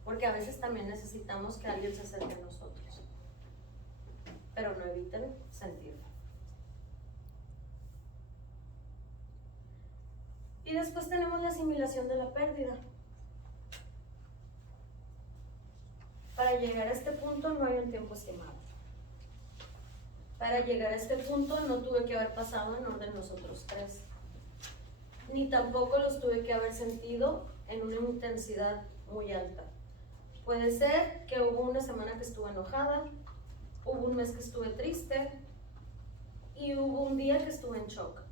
porque a veces también necesitamos que alguien se acerque a nosotros, pero no eviten sentirlo. Y después tenemos la asimilación de la pérdida. Para llegar a este punto no hay un tiempo estimado. Para llegar a este punto no tuve que haber pasado en orden los otros tres, ni tampoco los tuve que haber sentido en una intensidad muy alta. Puede ser que hubo una semana que estuve enojada, hubo un mes que estuve triste y hubo un día que estuve en shock.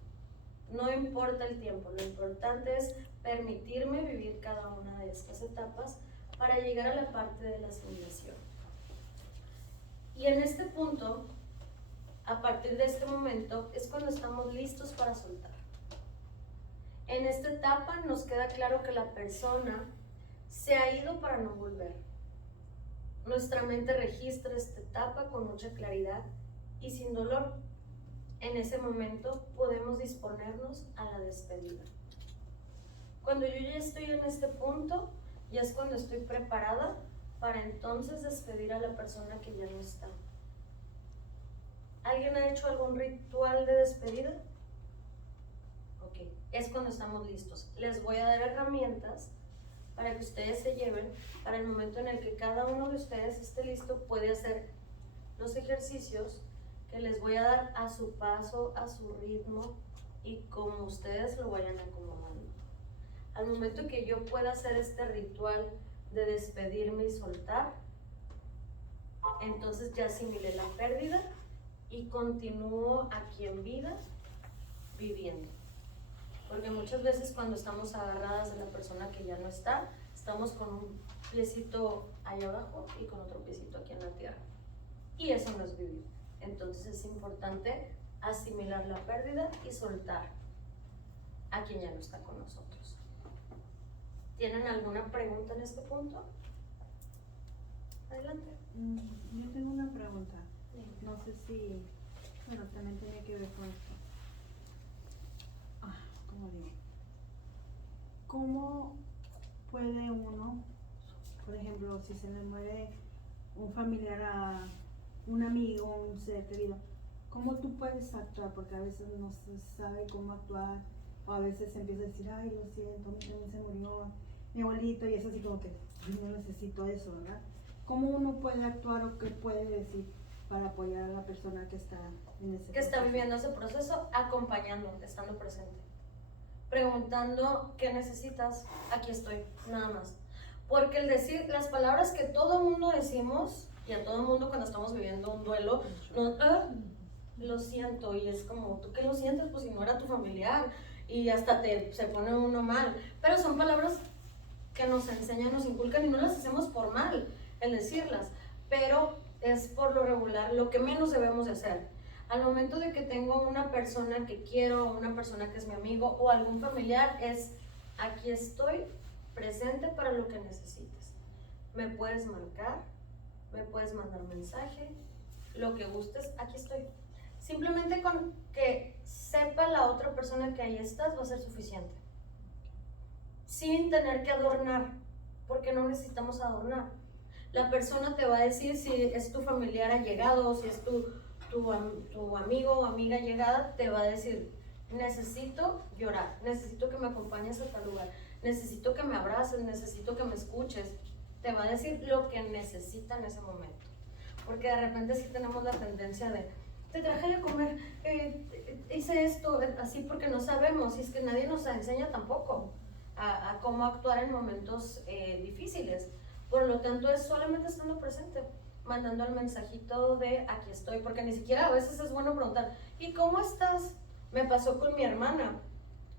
No importa el tiempo, lo importante es permitirme vivir cada una de estas etapas para llegar a la parte de la asimilación. Y en este punto, a partir de este momento, es cuando estamos listos para soltar. En esta etapa nos queda claro que la persona se ha ido para no volver. Nuestra mente registra esta etapa con mucha claridad y sin dolor. En ese momento podemos disponernos a la despedida. Cuando yo ya estoy en este punto, ya es cuando estoy preparada para entonces despedir a la persona que ya no está. ¿Alguien ha hecho algún ritual de despedida? Ok, es cuando estamos listos. Les voy a dar herramientas para que ustedes se lleven, para el momento en el que cada uno de ustedes esté listo, puede hacer los ejercicios que les voy a dar a su paso, a su ritmo y como ustedes lo vayan acomodando. Al momento que yo pueda hacer este ritual de despedirme y soltar, entonces ya asimilé la pérdida y continúo aquí en vida viviendo. Porque muchas veces cuando estamos agarradas de la persona que ya no está, estamos con un piecito allá abajo y con otro piecito aquí en la tierra. Y eso no es vivir. Entonces es importante asimilar la pérdida y soltar a quien ya no está con nosotros. ¿Tienen alguna pregunta en este punto? Adelante. Yo tengo una pregunta. No sé si, bueno, también tiene que ver con esto. ¿Cómo digo? ¿Cómo puede uno, por ejemplo, si se le muere un familiar a un amigo, un ser querido, cómo tú puedes actuar? Porque a veces no se sabe cómo actuar, o a veces se empieza a decir, ay, lo siento, a mí también se murió mi abuelito, y es así como que, ay, no necesito eso, ¿verdad? ¿Cómo uno puede actuar o qué puede decir para apoyar a la persona que está en ese Que está viviendo ese proceso, acompañando, estando presente, preguntando qué necesitas, aquí estoy, nada más. Porque el decir las palabras que todo mundo decimos, y a todo mundo cuando estamos viviendo un duelo, no, lo siento, y es como, ¿tú qué lo sientes? Pues si no era tu familiar, y hasta se pone uno mal. Pero son palabras que nos enseñan, nos inculcan, y no las hacemos por mal el decirlas, pero es por lo regular lo que menos debemos de hacer. Al momento de que tengo una persona que quiero, una persona que es mi amigo o algún familiar, es aquí estoy presente para lo que necesites. Me puedes marcar, me puedes mandar mensaje, lo que gustes, aquí estoy. Simplemente con que sepa la otra persona que ahí estás va a ser suficiente. Sin tener que adornar, porque no necesitamos adornar. La persona te va a decir si es tu familiar allegado o si es tu amigo o amiga allegada, te va a decir, necesito llorar, necesito que me acompañes a tal lugar, necesito que me abraces, necesito que me escuches. Te va a decir lo que necesita en ese momento. Porque de repente sí tenemos la tendencia de, te traje de comer, hice esto, así porque no sabemos, y es que nadie nos enseña tampoco a cómo actuar en momentos difíciles. Por lo tanto, es solamente estando presente, mandando el mensajito de aquí estoy, porque ni siquiera a veces es bueno preguntar, ¿y cómo estás? Me pasó con mi hermana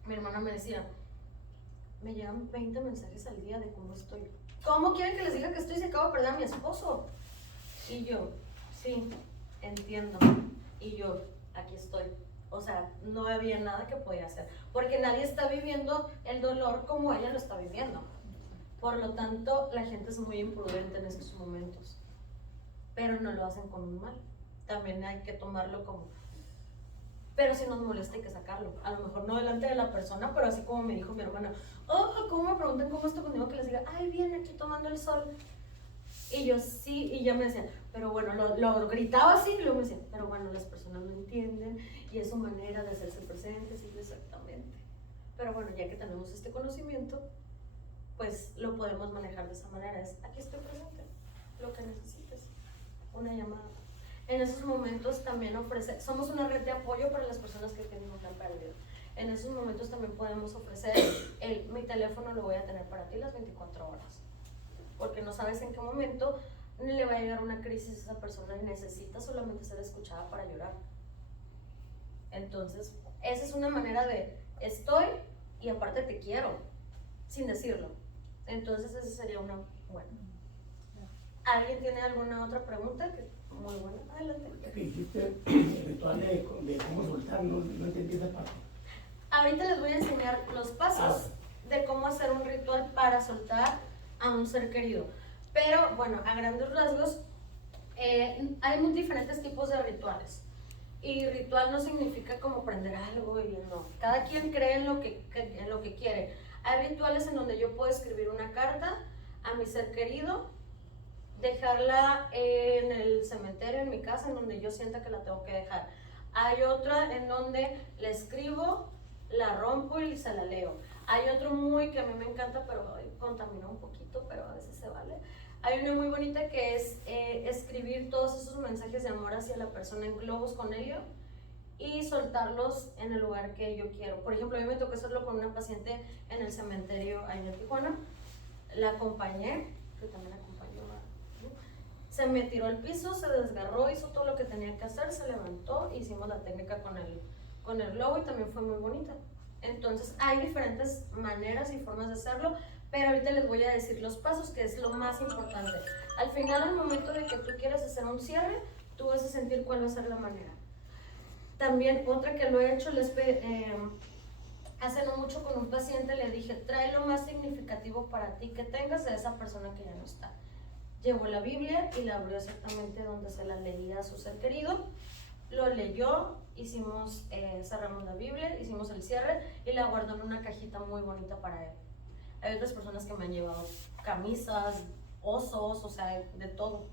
me decía, me llegan 20 mensajes al día de cómo estoy. ¿Cómo quieren que les diga que estoy si acabo de perder a mi esposo? Y yo, sí, entiendo. Y yo, aquí estoy. O sea, no había nada que podía hacer, porque nadie está viviendo el dolor como ella lo está viviendo. Por lo tanto, la gente es muy imprudente en esos momentos, pero no lo hacen con un mal. También hay que tomarlo como, pero si nos molesta hay que sacarlo. A lo mejor no delante de la persona, pero así como me dijo mi hermana, oh, ¿cómo me preguntan cómo estoy conmigo? Que les diga, ay, bien, aquí tomando el sol. Y yo sí, y ya me decían, pero bueno, lo gritaba así, y luego me decían, pero bueno, las personas no entienden, y es su manera de hacerse presentes, y exactamente. Pero bueno, ya que tenemos este conocimiento, pues lo podemos manejar de esa manera, es, aquí estoy presente, lo que necesites, una llamada. En esos momentos también somos una red de apoyo para las personas que tienen una pérdida. En esos momentos también podemos ofrecer, mi teléfono lo voy a tener para ti las 24 horas. Porque no sabes en qué momento le va a llegar una crisis a esa persona y necesita solamente ser escuchada para llorar. Entonces, esa es una manera de estoy y aparte te quiero, sin decirlo. Entonces, esa sería una buena. ¿Alguien tiene alguna otra pregunta? Muy buena, adelante. Que dijiste el ritual de cómo soltar, no entendí esa parte. Ahorita les voy a enseñar los pasos de cómo hacer un ritual para soltar a un ser querido. Pero bueno, a grandes rasgos, hay muy diferentes tipos de rituales. Y ritual no significa como prender algo y no. Cada quien cree en lo que quiere. Hay rituales en donde yo puedo escribir una carta a mi ser querido, dejarla en el cementerio, en mi casa, en donde yo sienta que la tengo que dejar. Hay otra en donde la escribo, la rompo y se la leo. Hay otro que a mí me encanta, pero contamina un poquito, pero a veces se vale. Hay una muy bonita que es escribir todos esos mensajes de amor hacia la persona en globos con helio y soltarlos en el lugar que yo quiero. Por ejemplo, a mí me tocó hacerlo con una paciente en el cementerio ahí en Tijuana. La acompañé, que también acompañó, se me tiró al piso, se desgarró, hizo todo lo que tenía que hacer, se levantó, hicimos la técnica con el globo y también fue muy bonita. Entonces hay diferentes maneras y formas de hacerlo, pero ahorita les voy a decir los pasos, que es lo más importante. Al final, al momento de que tú quieras hacer un cierre, tú vas a sentir cuál va a ser la manera. También otra que lo he hecho, hace no mucho con un paciente le dije, trae lo más significativo para ti que tengas de esa persona que ya no está. Llevó la Biblia y la abrió exactamente donde se la leía a su ser querido, lo leyó, cerramos la Biblia, hicimos el cierre y la guardó en una cajita muy bonita para él. Hay otras personas que me han llevado camisas, osos, o sea, de todo.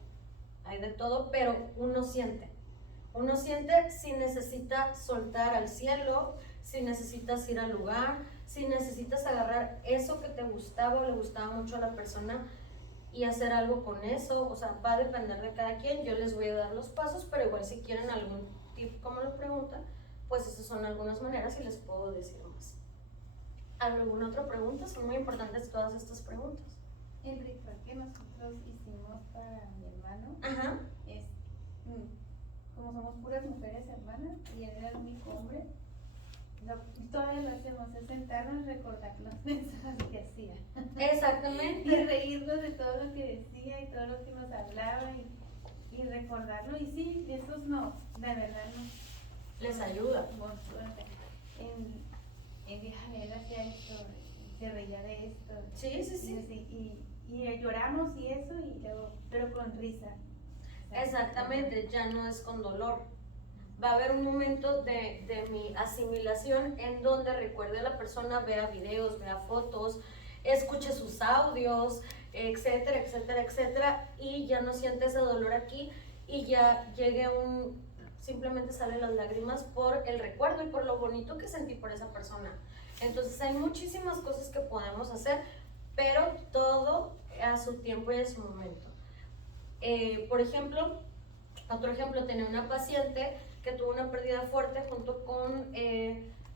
Hay de todo, pero uno siente si necesita soltar al cielo, si necesitas ir al lugar, si necesitas agarrar eso que te gustaba o le gustaba mucho a la persona y hacer algo con eso. O sea, va a depender de cada quien. Yo les voy a dar los pasos, pero igual si quieren algún tip como lo preguntan, pues esas son algunas maneras y les puedo decir más. ¿Alguna otra pregunta? Son muy importantes todas estas preguntas. El ritual que nosotros hicimos para mi hermano es, como somos puras mujeres hermanas y él era el único hombre, todavía lo hacemos, es sentarnos y recordar los mensajes que hacía. Exactamente. Y reírnos de todo lo que decía y todo lo que nos hablaba y recordarlo. Y sí, esos no, la verdad no. Les ayuda. En vieja él hacía esto, se reía de esto. Sí. Y lloramos y eso, y luego, pero con risa. Exactamente, ya no es con dolor. Va a haber un momento de mi asimilación en donde recuerde a la persona, vea videos, vea fotos, escuche sus audios, etcétera, etcétera, etcétera, y ya no siente ese dolor aquí y ya llegue simplemente salen las lágrimas por el recuerdo y por lo bonito que sentí por esa persona. Entonces hay muchísimas cosas que podemos hacer, pero todo a su tiempo y a su momento. Por ejemplo, otro ejemplo, tenía una paciente que tuvo una pérdida fuerte junto con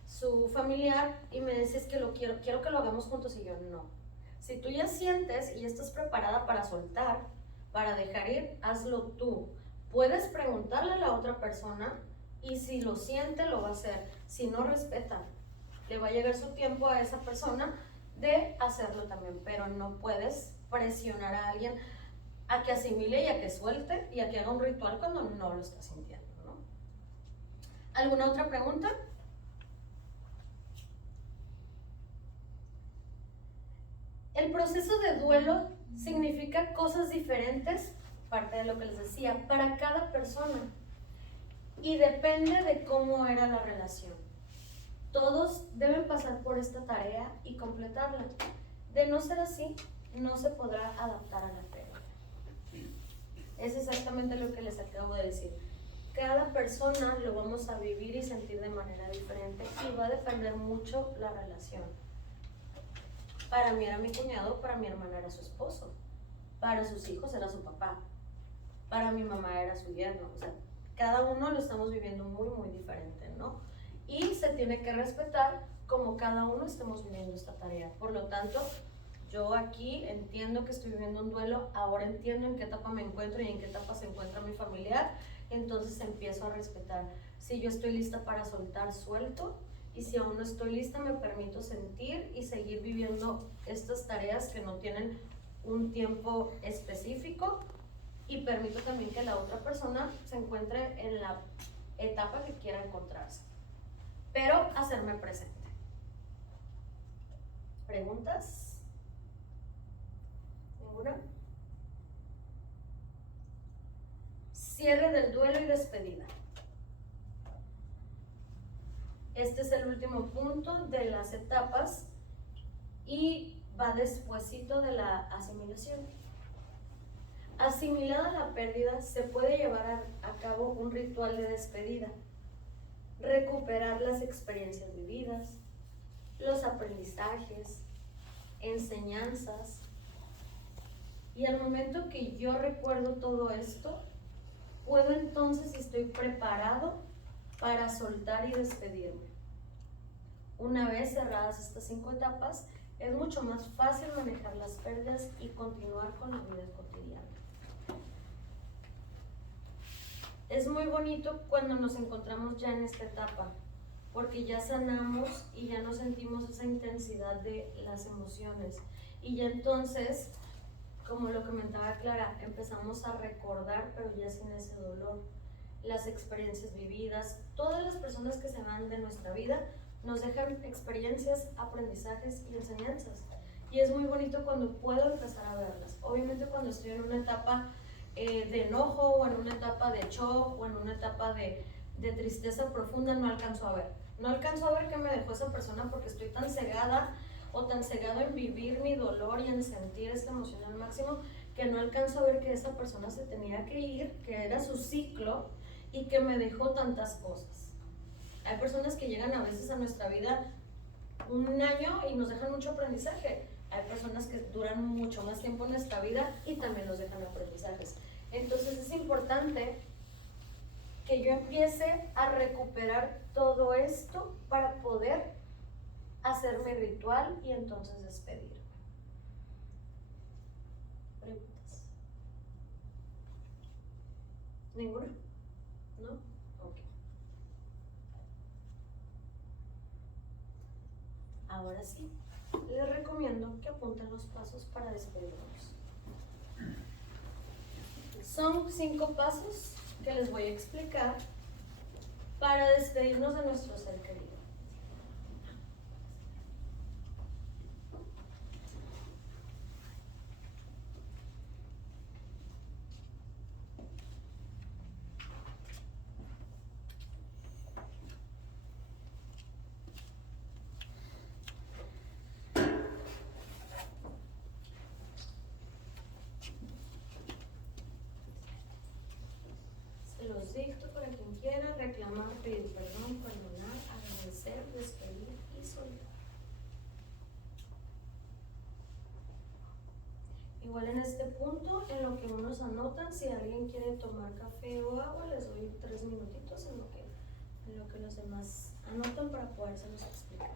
su familiar y me decía, es que quiero que lo hagamos juntos, y yo no. Si tú ya sientes y estás preparada para soltar, para dejar ir, hazlo tú. Puedes preguntarle a la otra persona y si lo siente lo va a hacer. Si no, respeta. Le va a llegar su tiempo a esa persona de hacerlo también, pero no puedes presionar a alguien a que asimile y a que suelte y a que haga un ritual cuando no lo está sintiendo, ¿no? ¿Alguna otra pregunta? El proceso de duelo significa cosas diferentes, parte de lo que les decía, para cada persona y depende de cómo era la relación. Todos deben pasar por esta tarea y completarla. De no ser así, no se podrá adaptar a la pérdida. Es exactamente lo que les acabo de decir. Cada persona lo vamos a vivir y sentir de manera diferente y va a depender mucho la relación. Para mí era mi cuñado, para mi hermana era su esposo, para sus hijos era su papá, para mi mamá era su yerno. O sea, cada uno lo estamos viviendo muy, muy diferente, ¿no? Y se tiene que respetar como cada uno estemos viviendo esta tarea. Por lo tanto, yo aquí entiendo que estoy viviendo un duelo, ahora entiendo en qué etapa me encuentro y en qué etapa se encuentra mi familiar, entonces empiezo a respetar. Si yo estoy lista para soltar, suelto, y si aún no estoy lista, me permito sentir y seguir viviendo estas tareas que no tienen un tiempo específico, y permito también que la otra persona se encuentre en la etapa que quiera encontrarse, pero hacerme presente. ¿Preguntas? ¿Ninguna? Cierre del duelo y despedida. Este es el último punto de las etapas y va despuesito de la asimilación. Asimilada la pérdida, se puede llevar a cabo un ritual de despedida, recuperar las experiencias vividas, los aprendizajes, enseñanzas, y al momento que yo recuerdo todo esto, puedo entonces, si estoy preparado para soltar y despedirme. Una vez cerradas estas 5 etapas, es mucho más fácil manejar las pérdidas y continuar con la vida cotidiana. Es muy bonito cuando nos encontramos ya en esta etapa, porque ya sanamos y ya no sentimos esa intensidad de las emociones. Y ya entonces, como lo comentaba Clara, empezamos a recordar, pero ya sin ese dolor, las experiencias vividas. Todas las personas que se van de nuestra vida nos dejan experiencias, aprendizajes y enseñanzas. Y es muy bonito cuando puedo empezar a verlas. Obviamente cuando estoy en una etapa de enojo, o en una etapa de shock, o en una etapa de tristeza profunda, no alcanzo a ver. No alcanzo a ver qué me dejó esa persona porque estoy tan cegada o tan cegado en vivir mi dolor y en sentir esta emoción al máximo, que no alcanzo a ver que esa persona se tenía que ir, que era su ciclo y que me dejó tantas cosas. Hay personas que llegan a veces a nuestra vida un año y nos dejan mucho aprendizaje. Hay personas que duran mucho más tiempo en nuestra vida y también nos dejan aprendizajes. Entonces es importante que yo empiece a recuperar todo esto para poder hacer mi ritual y entonces despedirme. ¿Preguntas? ¿Ninguna? ¿No? Ok. Ahora sí, les recomiendo que apunten los pasos para despedirnos. Son 5 pasos que les voy a explicar para despedirnos de nuestro ser querido. dicto para quien quiera, reclamar, pedir perdón, perdonar, agradecer, despedir y soltar. Igual en este punto, en lo que unos anotan, si alguien quiere tomar café o agua, les doy 3 minutitos en lo que los demás anotan para podérselos explicar.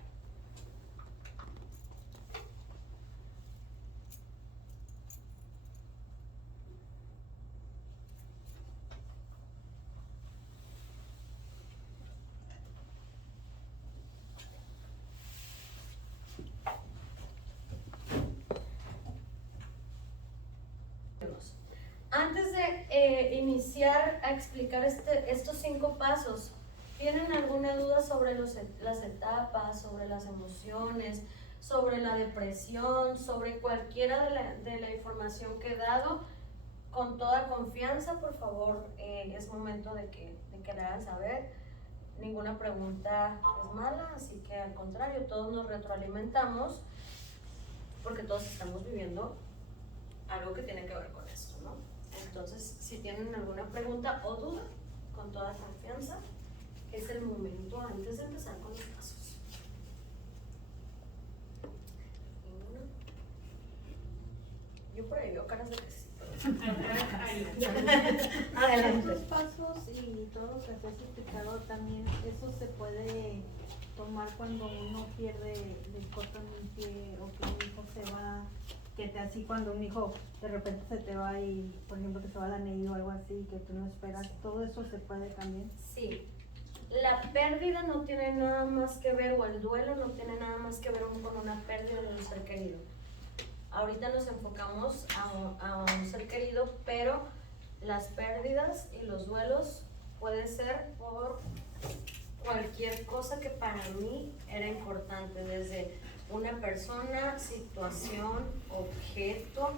Antes de iniciar a explicar estos 5 pasos, ¿tienen alguna duda sobre las etapas, sobre las emociones, sobre la depresión, sobre cualquiera de la información que he dado? Con toda confianza, por favor, es momento de que le hagan saber. Ninguna pregunta es mala, así que al contrario, todos nos retroalimentamos porque todos estamos viviendo algo que tiene que ver con esto, ¿no? Entonces, si tienen alguna pregunta o duda, con toda confianza, es el momento antes de empezar con los pasos. Yo por ahí veo caras de que sí. Adelante. Esos pasos y todo lo que has explicado también, eso se puede tomar cuando uno pierde, le cortan un pie o que un hijo se va, que te así cuando un hijo de repente se te va y, por ejemplo, que se va a la NEI o algo así, que tú no esperas, todo eso se puede también. Sí, la pérdida no tiene nada más que ver, o el duelo no tiene nada más que ver con una pérdida de un ser querido. Ahorita nos enfocamos a un ser querido, pero las pérdidas y los duelos puede ser por cualquier cosa que para mí era importante, desde una persona, situación, objeto,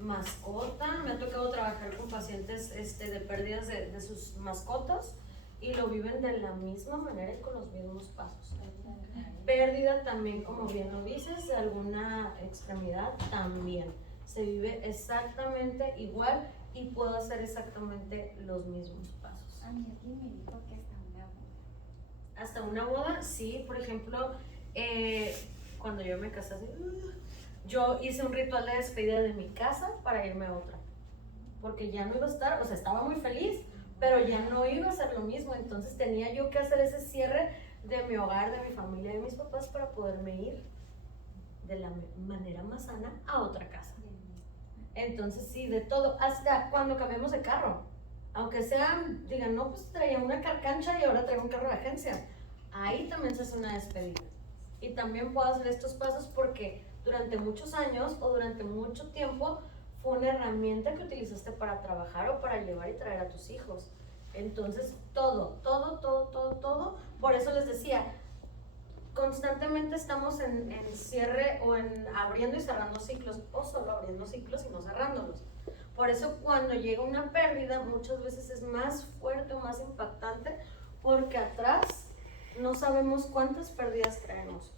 mascota. Me ha tocado trabajar con pacientes de pérdidas de sus mascotas y lo viven de la misma manera y con los mismos pasos. Pérdida también, como bien lo dices, de alguna extremidad también. Se vive exactamente igual y puedo hacer exactamente los mismos pasos. A mí alguien me dijo que hasta una boda. Hasta una boda, sí, por ejemplo, cuando yo me casé, yo hice un ritual de despedida de mi casa para irme a otra, porque ya no iba a estar, o sea, estaba muy feliz, pero ya no iba a ser lo mismo, entonces tenía yo que hacer ese cierre de mi hogar, de mi familia, de mis papás, para poderme ir de la manera más sana a otra casa. Entonces, sí, de todo, hasta cuando cambiamos de carro. Aunque sean, digan, no, pues traía una carcancha y ahora traigo un carro de agencia. Ahí también se hace una despedida. Y también puedo hacer estos pasos porque durante muchos años o durante mucho tiempo fue una herramienta que utilizaste para trabajar o para llevar y traer a tus hijos. Entonces, todo. Por eso les decía, constantemente estamos en cierre o en abriendo y cerrando ciclos, o solo abriendo ciclos y no cerrándolos. Por eso cuando llega una pérdida muchas veces es más fuerte o más impactante porque atrás no sabemos cuántas pérdidas traemos.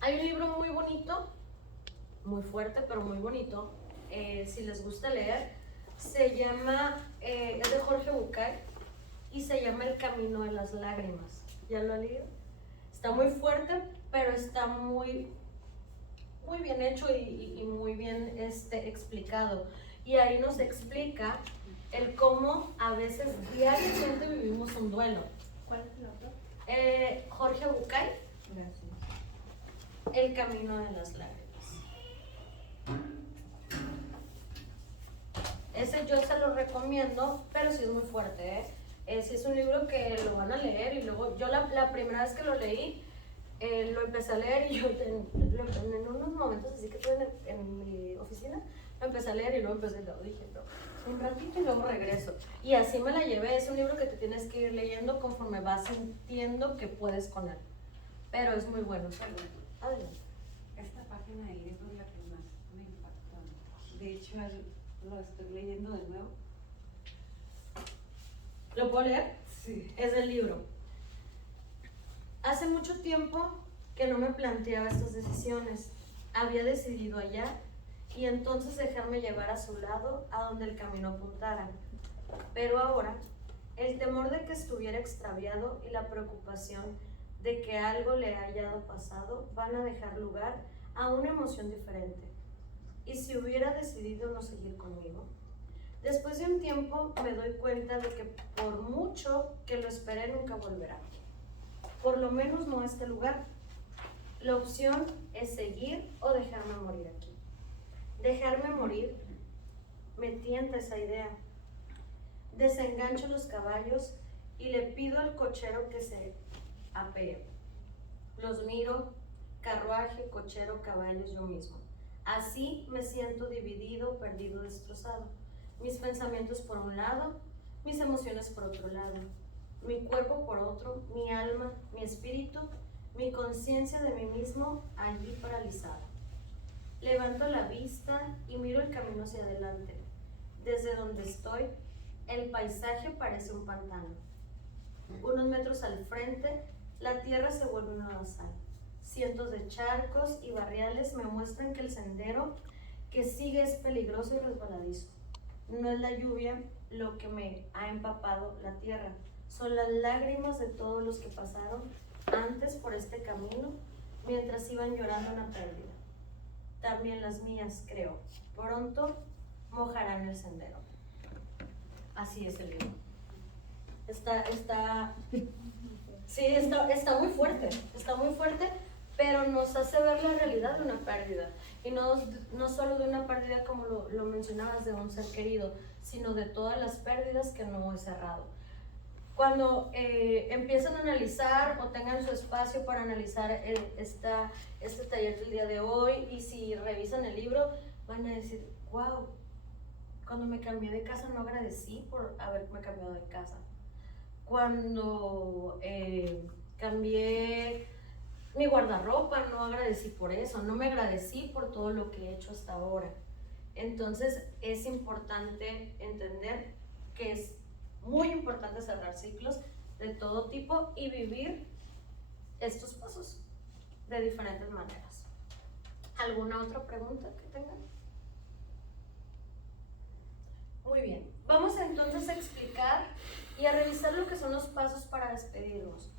Hay un libro muy bonito, muy fuerte pero muy bonito, si les gusta leer, se llama, es de Jorge Bucay y se llama El Camino de las Lágrimas. ¿Ya lo han leído? Está muy fuerte, pero está muy bien hecho y muy bien explicado. Y ahí nos explica el cómo a veces diariamente vivimos un duelo. ¿Cuál es el otro? Jorge Bucay, Gracias. El Camino de las Lágrimas. Ese yo se lo recomiendo, pero sí es muy fuerte, sí es un libro que lo van a leer y luego, yo la primera vez que lo leí, lo empecé a leer y yo en unos momentos así que estuve en mi oficina, lo empecé a leer y luego dije, no, un ratito y luego regreso. Y así me la llevé, es un libro que te tienes que ir leyendo conforme vas sintiendo que puedes con él. Pero es muy bueno. Adelante. Esta página del libro es la que más me impactó. De hecho, lo estoy leyendo de nuevo. ¿Lo puedo leer? Sí. Es del libro. Hace mucho tiempo que no me planteaba estas decisiones. Había decidido allá y entonces dejarme llevar a su lado, a donde el camino apuntara. Pero ahora, el temor de que estuviera extraviado y la preocupación de que algo le haya pasado van a dejar lugar a una emoción diferente. ¿Y si hubiera decidido no seguir conmigo? Después de un tiempo me doy cuenta de que por mucho que lo espere nunca volverá. Por lo menos no a este lugar. La opción es seguir o dejarme morir aquí. Dejarme morir, me tienta esa idea. Desengancho los caballos y le pido al cochero que se apee. Los miro, carruaje, cochero, caballos, yo mismo. Así me siento dividido, perdido, destrozado. Mis pensamientos por un lado, mis emociones por otro lado. Mi cuerpo por otro, mi alma, mi espíritu, mi conciencia de mí mismo allí paralizada. Levanto la vista y miro el camino hacia adelante. Desde donde estoy, el paisaje parece un pantano. Unos metros al frente, la tierra se vuelve un lodazal. Cientos de charcos y barriales me muestran que el sendero que sigue es peligroso y resbaladizo. No es la lluvia lo que me ha empapado la tierra, son las lágrimas de todos los que pasaron antes por este camino mientras iban llorando una pérdida. También las mías, creo, pronto mojarán el sendero. Así es el libro. Está muy fuerte, pero nos hace ver la realidad de una pérdida. Y no solo de una pérdida como lo mencionabas, de un ser querido, sino de todas las pérdidas que no he cerrado. Cuando empiezan a analizar o tengan su espacio para analizar este taller del día de hoy, y si revisan el libro, van a decir, wow, cuando me cambié de casa no agradecí por haberme cambiado de casa. Cuando cambié mi guardarropa, no agradecí por eso, no me agradecí por todo lo que he hecho hasta ahora. Entonces es importante entender que es muy importante cerrar ciclos de todo tipo y vivir estos pasos de diferentes maneras. ¿Alguna otra pregunta que tengan? Muy bien, vamos entonces a explicar y a revisar lo que son los pasos para despedirnos.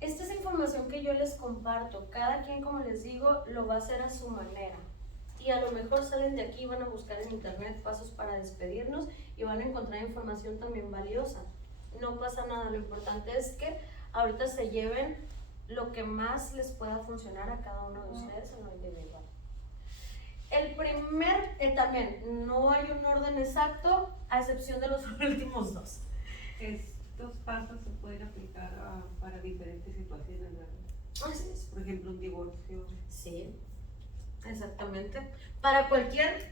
Esta es información que yo les comparto. Cada quien, como les digo, lo va a hacer a su manera. Y a lo mejor salen de aquí y van a buscar en internet pasos para despedirnos y van a encontrar información también valiosa. No pasa nada, lo importante es que ahorita se lleven lo que más les pueda funcionar a cada uno de ustedes en lo individual. El primer, también, no hay un orden exacto, a excepción de los últimos dos. Estos pasos se pueden aplicar para diferentes situaciones, ¿verdad? Así es. Por ejemplo, un divorcio. Sí, exactamente. Para cualquier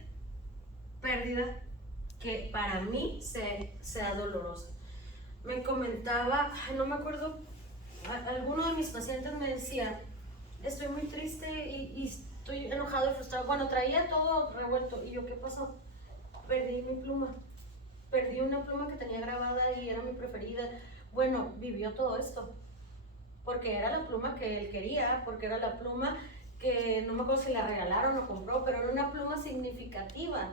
pérdida que para mí sea dolorosa. Me comentaba, no me acuerdo, alguno de mis pacientes me decía, estoy muy triste y estoy enojado y frustrado. Bueno, traía todo revuelto. ¿Y yo qué pasó? Perdí mi pluma. Perdí una pluma que tenía grabada y era mi preferida. Bueno, vivió todo esto. Porque era la pluma que él quería, porque era la pluma que no me acuerdo si la regalaron o compró, pero era una pluma significativa.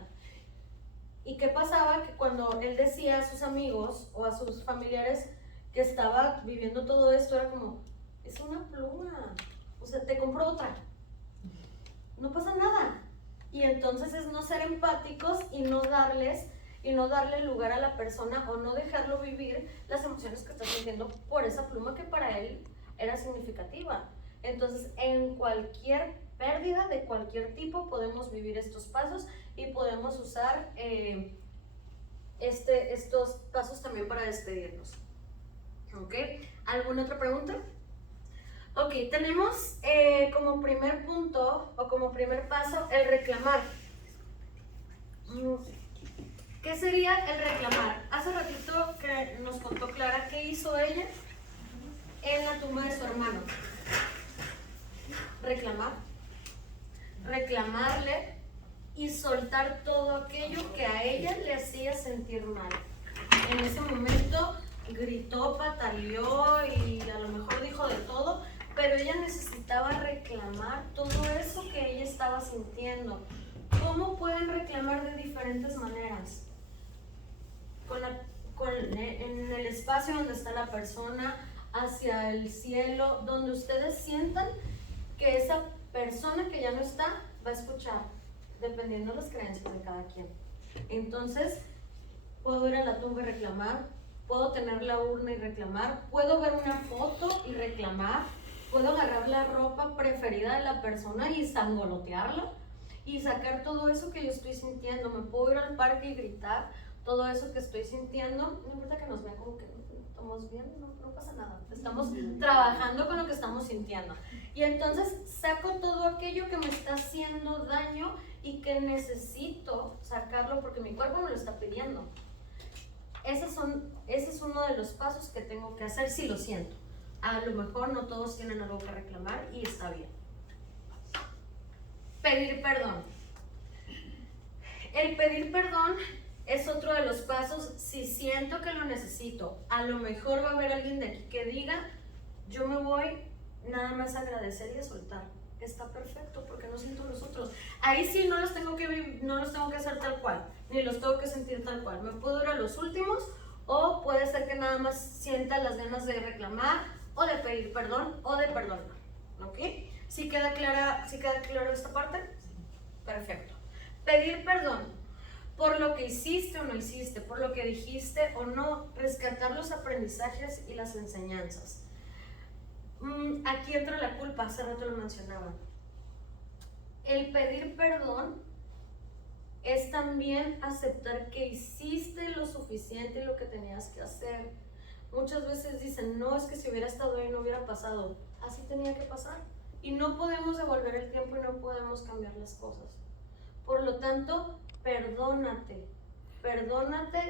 ¿Y qué pasaba? Que cuando él decía a sus amigos o a sus familiares que estaba viviendo todo esto, era como, es una pluma, o sea, te compro otra. No pasa nada. Y entonces es no ser empáticos y no darle lugar a la persona o no dejarlo vivir las emociones que está sintiendo por esa pluma que para él era significativa. Entonces, en cualquier pérdida de cualquier tipo podemos vivir estos pasos y podemos usar estos pasos también para despedirnos. ¿Ok? ¿Alguna otra pregunta? Ok, tenemos como primer punto o como primer paso el reclamar. ¿Qué sería el reclamar? Hace ratito que nos contó Clara qué hizo ella en la tumba de su hermano. Reclamar. Reclamarle y soltar todo aquello que a ella le hacía sentir mal. En ese momento gritó, pataleó y a lo mejor dijo de todo, pero ella necesitaba reclamar todo eso que ella estaba sintiendo. ¿Cómo pueden reclamar de diferentes maneras? en el espacio donde está la persona, hacia el cielo, donde ustedes sientan que esa persona que ya no está va a escuchar, dependiendo de las creencias de cada quien. Entonces, puedo ir a la tumba y reclamar, puedo tener la urna y reclamar, puedo ver una foto y reclamar, puedo agarrar la ropa preferida de la persona y sangolotearla y sacar todo eso que yo estoy sintiendo. Me puedo ir al parque y gritar todo eso que estoy sintiendo. No importa que nos vean como que estamos bien, no pasa nada. Estamos trabajando con lo que estamos sintiendo. Y entonces saco todo aquello que me está haciendo daño y que necesito sacarlo porque mi cuerpo me lo está pidiendo. Ese es uno de los pasos que tengo que hacer si lo siento. A lo mejor no todos tienen algo que reclamar y está bien. Pedir perdón. El pedir perdón es otro de los pasos si siento que lo necesito. A lo mejor va a haber alguien de aquí que diga, yo me voy nada más a agradecer y a soltar. Está perfecto porque no siento los otros. Ahí sí no los tengo que hacer tal cual, ni los tengo que sentir tal cual. Me puedo ir a los últimos o puede ser que nada más sienta las ganas de reclamar o de pedir perdón o de perdonar. ¿Ok? ¿Sí queda clara esta parte? Perfecto. Pedir perdón por lo que hiciste o no hiciste, por lo que dijiste o no, rescatar los aprendizajes y las enseñanzas. Aquí entra la culpa, hace rato lo mencionaba. El pedir perdón es también aceptar que hiciste lo suficiente y lo que tenías que hacer. Muchas veces dicen, no, es que si hubiera estado ahí no hubiera pasado. Así tenía que pasar. Y no podemos devolver el tiempo y no podemos cambiar las cosas. Por lo tanto, perdónate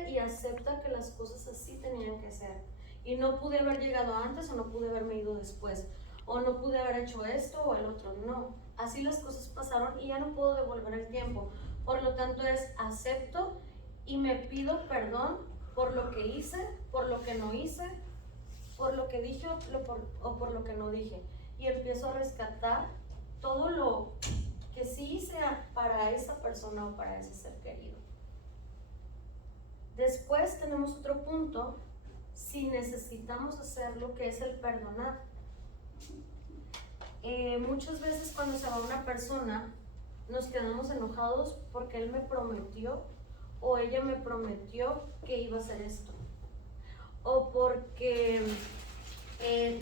y acepta que las cosas así tenían que ser. Y no pude haber llegado antes o no pude haberme ido después. O no pude haber hecho esto o el otro. No, así las cosas pasaron y ya no puedo devolver el tiempo. Por lo tanto acepto y me pido perdón por lo que hice, por lo que no hice, por lo que dije o por lo que no dije. Y empiezo a rescatar todo lo que sí hice para esa persona o para ese ser querido. Después tenemos otro punto, si necesitamos hacerlo, que es el perdonar. Muchas veces cuando se va una persona, nos quedamos enojados porque él me prometió o ella me prometió que iba a hacer esto. O porque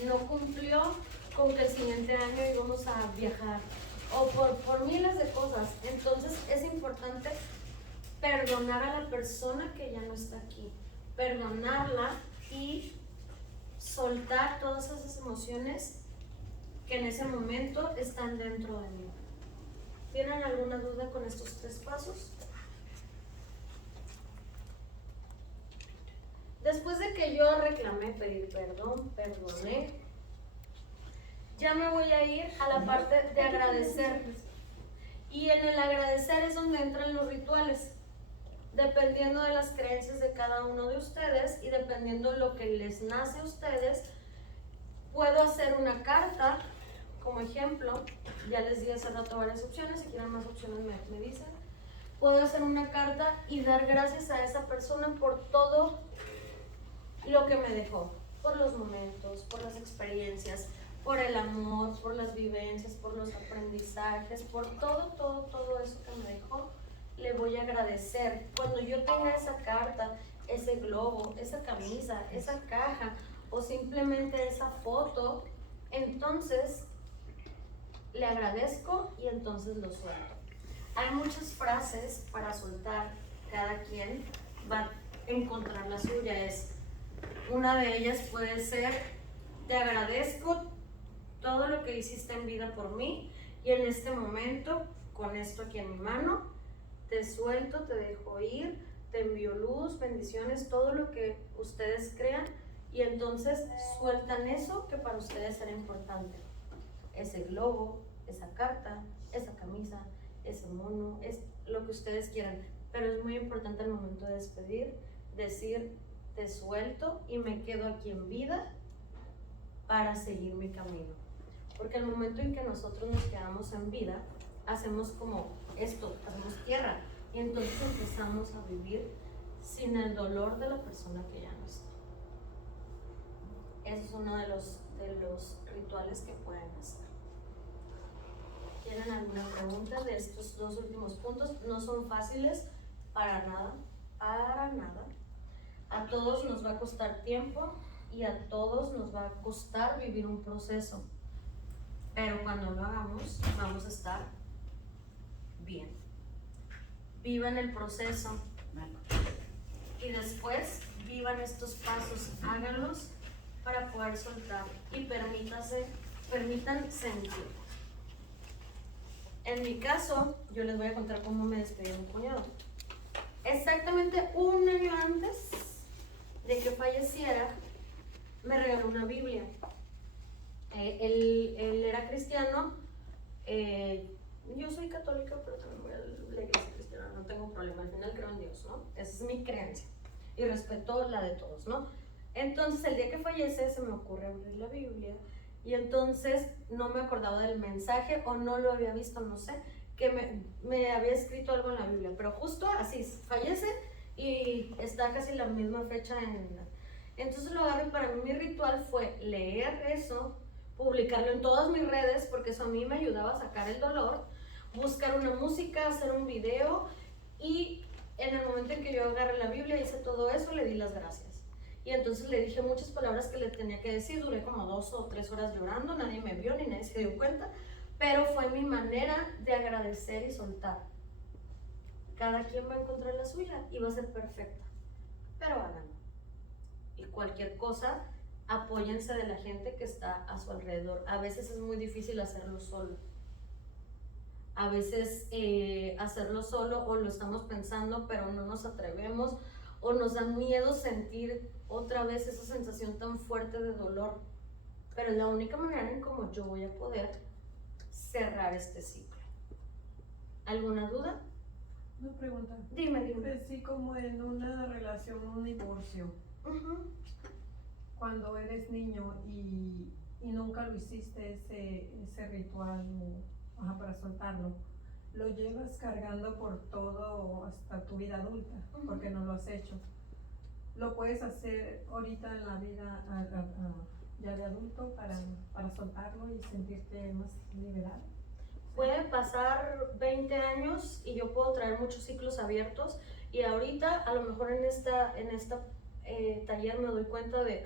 no cumplió con que el siguiente año íbamos a viajar. O por miles de cosas. Entonces es importante perdonar a la persona que ya no está aquí. Perdonarla y soltar todas esas emociones que en ese momento están dentro de mí. ¿Tienen alguna duda con estos 3 pasos? Después de que yo reclamé, pedí perdón, perdoné, ya me voy a ir a la parte de agradecer. Y en el agradecer es donde entran los rituales. Dependiendo de las creencias de cada uno de ustedes y dependiendo de lo que les nace a ustedes, puedo hacer una carta, como ejemplo. Ya les di hace rato varias opciones, si quieren más opciones me dicen. Puedo hacer una carta y dar gracias a esa persona por todo lo que me dejó, por los momentos, por las experiencias, por el amor, por las vivencias, por los aprendizajes, por todo eso que me dejó. Le voy a agradecer. Cuando yo tenga esa carta, ese globo, esa camisa, esa caja o simplemente esa foto, entonces le agradezco y entonces lo suelto. Hay muchas frases para soltar, cada quien va a encontrar la suya. Una de ellas puede ser, te agradezco todo lo que hiciste en vida por mí y en este momento, con esto aquí en mi mano, te suelto, te dejo ir, te envío luz, bendiciones, todo lo que ustedes crean y entonces sueltan eso que para ustedes era importante. Ese globo, esa carta, esa camisa, ese mono, es lo que ustedes quieran, pero es muy importante al momento de despedir, decir, te suelto y me quedo aquí en vida para seguir mi camino. Porque el momento en que nosotros nos quedamos en vida, hacemos como esto, hacemos tierra y entonces empezamos a vivir sin el dolor de la persona que ya no está. Ese es uno de los rituales que pueden hacer. ¿Tienen alguna pregunta de estos dos últimos puntos? No son fáciles para nada, para nada. A todos nos va a costar tiempo y a todos nos va a costar vivir un proceso. Pero cuando lo hagamos, vamos a estar bien. Vivan el proceso y después vivan estos pasos, háganlos para poder soltar y permitan sentir. En mi caso, yo les voy a contar cómo me despedí de mi cuñado. Exactamente un año antes de que falleciera, me regaló una Biblia. Él era cristiano, yo soy católica, pero también voy a la iglesia cristiana, no tengo problema, al final creo en Dios, ¿no? Esa es mi creencia y respeto la de todos, ¿no? Entonces el día que fallece se me ocurre abrir la Biblia y entonces no me acordaba del mensaje o no lo había visto, no sé, que me había escrito algo en la Biblia, pero justo así, fallece y está casi la misma fecha entonces lo agarré. Para mí mi ritual fue leer eso, publicarlo en todas mis redes, porque eso a mí me ayudaba a sacar el dolor, buscar una música, hacer un video, y en el momento en que yo agarré la Biblia, hice todo eso, le di las gracias. Y entonces le dije muchas palabras que le tenía que decir, duré como 2 o 3 horas llorando, nadie me vio ni nadie se dio cuenta, pero fue mi manera de agradecer y soltar. Cada quien va a encontrar la suya y va a ser perfecta, pero háganlo. Y cualquier cosa, apóyense de la gente que está a su alrededor. A veces es muy difícil hacerlo solo. A veces hacerlo solo o lo estamos pensando pero no nos atrevemos o nos da miedo sentir otra vez esa sensación tan fuerte de dolor. Pero es la única manera en cómo yo voy a poder cerrar este ciclo. ¿Alguna duda? Una pregunta. Dime. Pues sí, como en una relación, un divorcio. Cuando eres niño y nunca lo hiciste ese ritual para soltarlo, lo llevas cargando por todo hasta tu vida adulta, porque no lo has hecho. ¿Lo puedes hacer ahorita en la vida ya de adulto para soltarlo y sentirte más liberado? Puede pasar 20 años y yo puedo traer muchos ciclos abiertos y ahorita a lo mejor en esta taller me doy cuenta de,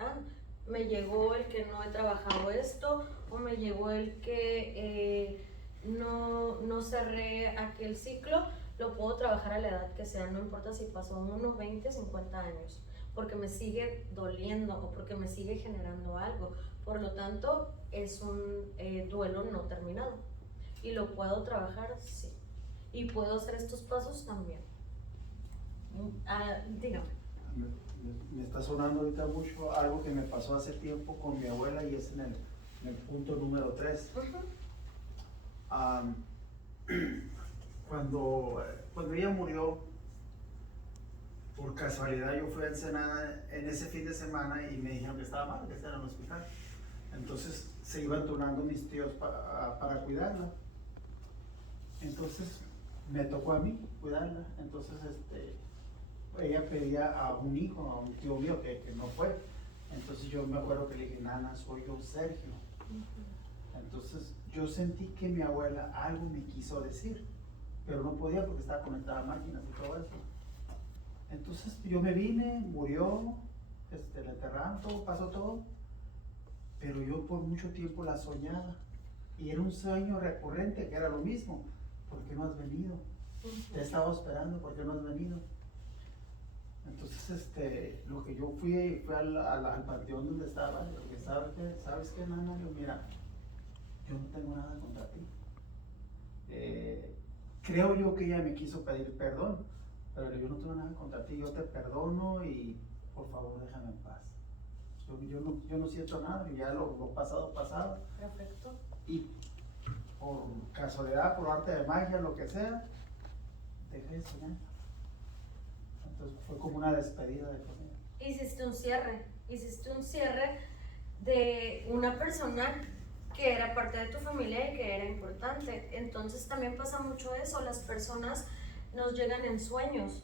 me llegó el que no he trabajado esto, o me llegó el que no cerré aquel ciclo. Lo puedo trabajar a la edad que sea, no importa si pasó unos 20, 50 años, porque me sigue doliendo o porque me sigue generando algo. Por lo tanto, es un duelo no terminado. ¿Y lo puedo trabajar? Sí. ¿Y puedo hacer estos pasos? También. Dígame. Me está sonando ahorita mucho algo que me pasó hace tiempo con mi abuela y es en el punto número 3. Cuando ella murió, por casualidad yo fui a Ensenada en ese fin de semana y me dijeron que estaba mal, que estaba en el hospital. Entonces se iban turnando mis tíos para cuidarla. Entonces me tocó a mí cuidarla. Entonces ella pedía a un hijo, a un tío mío que no fue. Entonces yo me acuerdo que le dije, Nana, soy yo Sergio. Entonces yo sentí que mi abuela algo me quiso decir, pero no podía porque estaba conectada a máquinas y todo eso. Entonces yo me vine, murió, la enterraron, todo, pasó todo, pero yo por mucho tiempo la soñaba y era un sueño recurrente que era lo mismo. ¿Por qué no has venido? Te he estado esperando, ¿por qué no has venido? Entonces, lo que yo fui al panteón donde estaba, porque ¿sabes qué, Nana? Yo, mira, yo no tengo nada contra ti. Creo yo que ella me quiso pedir perdón, pero yo no tengo nada contra ti, yo te perdono y por favor déjame en paz. Yo no siento nada, y ya lo pasado. Perfecto. Y por casualidad, por arte de magia, lo que sea, dejé de soñar. Entonces fue como una despedida de comida. Hiciste un cierre de una persona que era parte de tu familia y que era importante. Entonces también pasa mucho eso, las personas nos llegan en sueños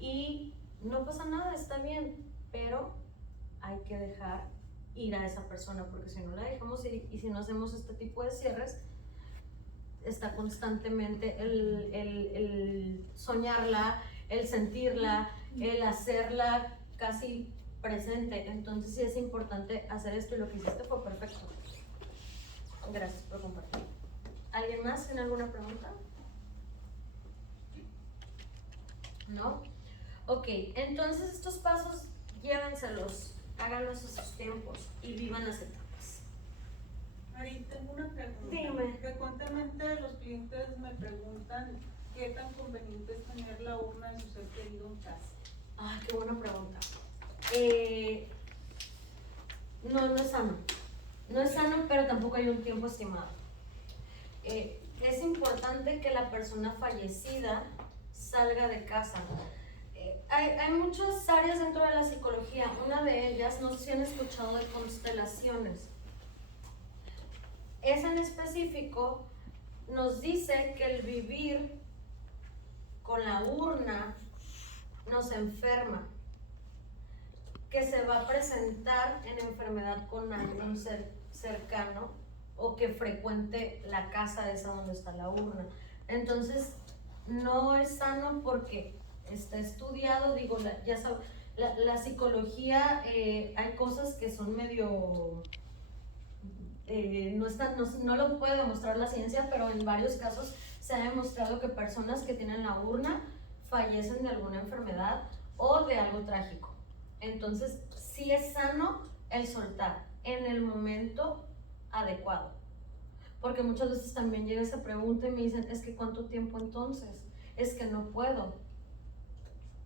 y no pasa nada, está bien, pero hay que dejar ir a esa persona, porque si no la dejamos ir y si no hacemos este tipo de cierres, está constantemente el soñarla, el sentirla, el hacerla casi presente. Entonces sí es importante hacer esto y lo que hiciste fue perfecto. Gracias por compartir. ¿Alguien más tiene alguna pregunta? ¿No? Ok, entonces estos pasos llévenselos, háganlos a sus tiempos y vivan las etapas. Ari, tengo una pregunta. Dime. Frecuentemente los clientes me preguntan qué tan conveniente es tener la urna de su ser querido en casa. Ay, qué buena pregunta. No es sano. No es sano, pero tampoco hay un tiempo estimado. Es importante que la persona fallecida salga de casa. Hay muchas áreas dentro de la psicología. Una de ellas, no sé si han escuchado de constelaciones. Esa en específico nos dice que el vivir con la urna nos enferma, que se va a presentar en enfermedad con algún ser cercano o que frecuente la casa esa donde está la urna. Entonces no es sano porque está estudiado, digo, ya sabes, la psicología, hay cosas que son medio no lo puede demostrar la ciencia, pero en varios casos se ha demostrado que personas que tienen la urna fallecen de alguna enfermedad o de algo trágico. Entonces, sí es sano el soltar en el momento adecuado. Porque muchas veces también llega esa pregunta y me dicen, es que ¿cuánto tiempo entonces? Es que no puedo.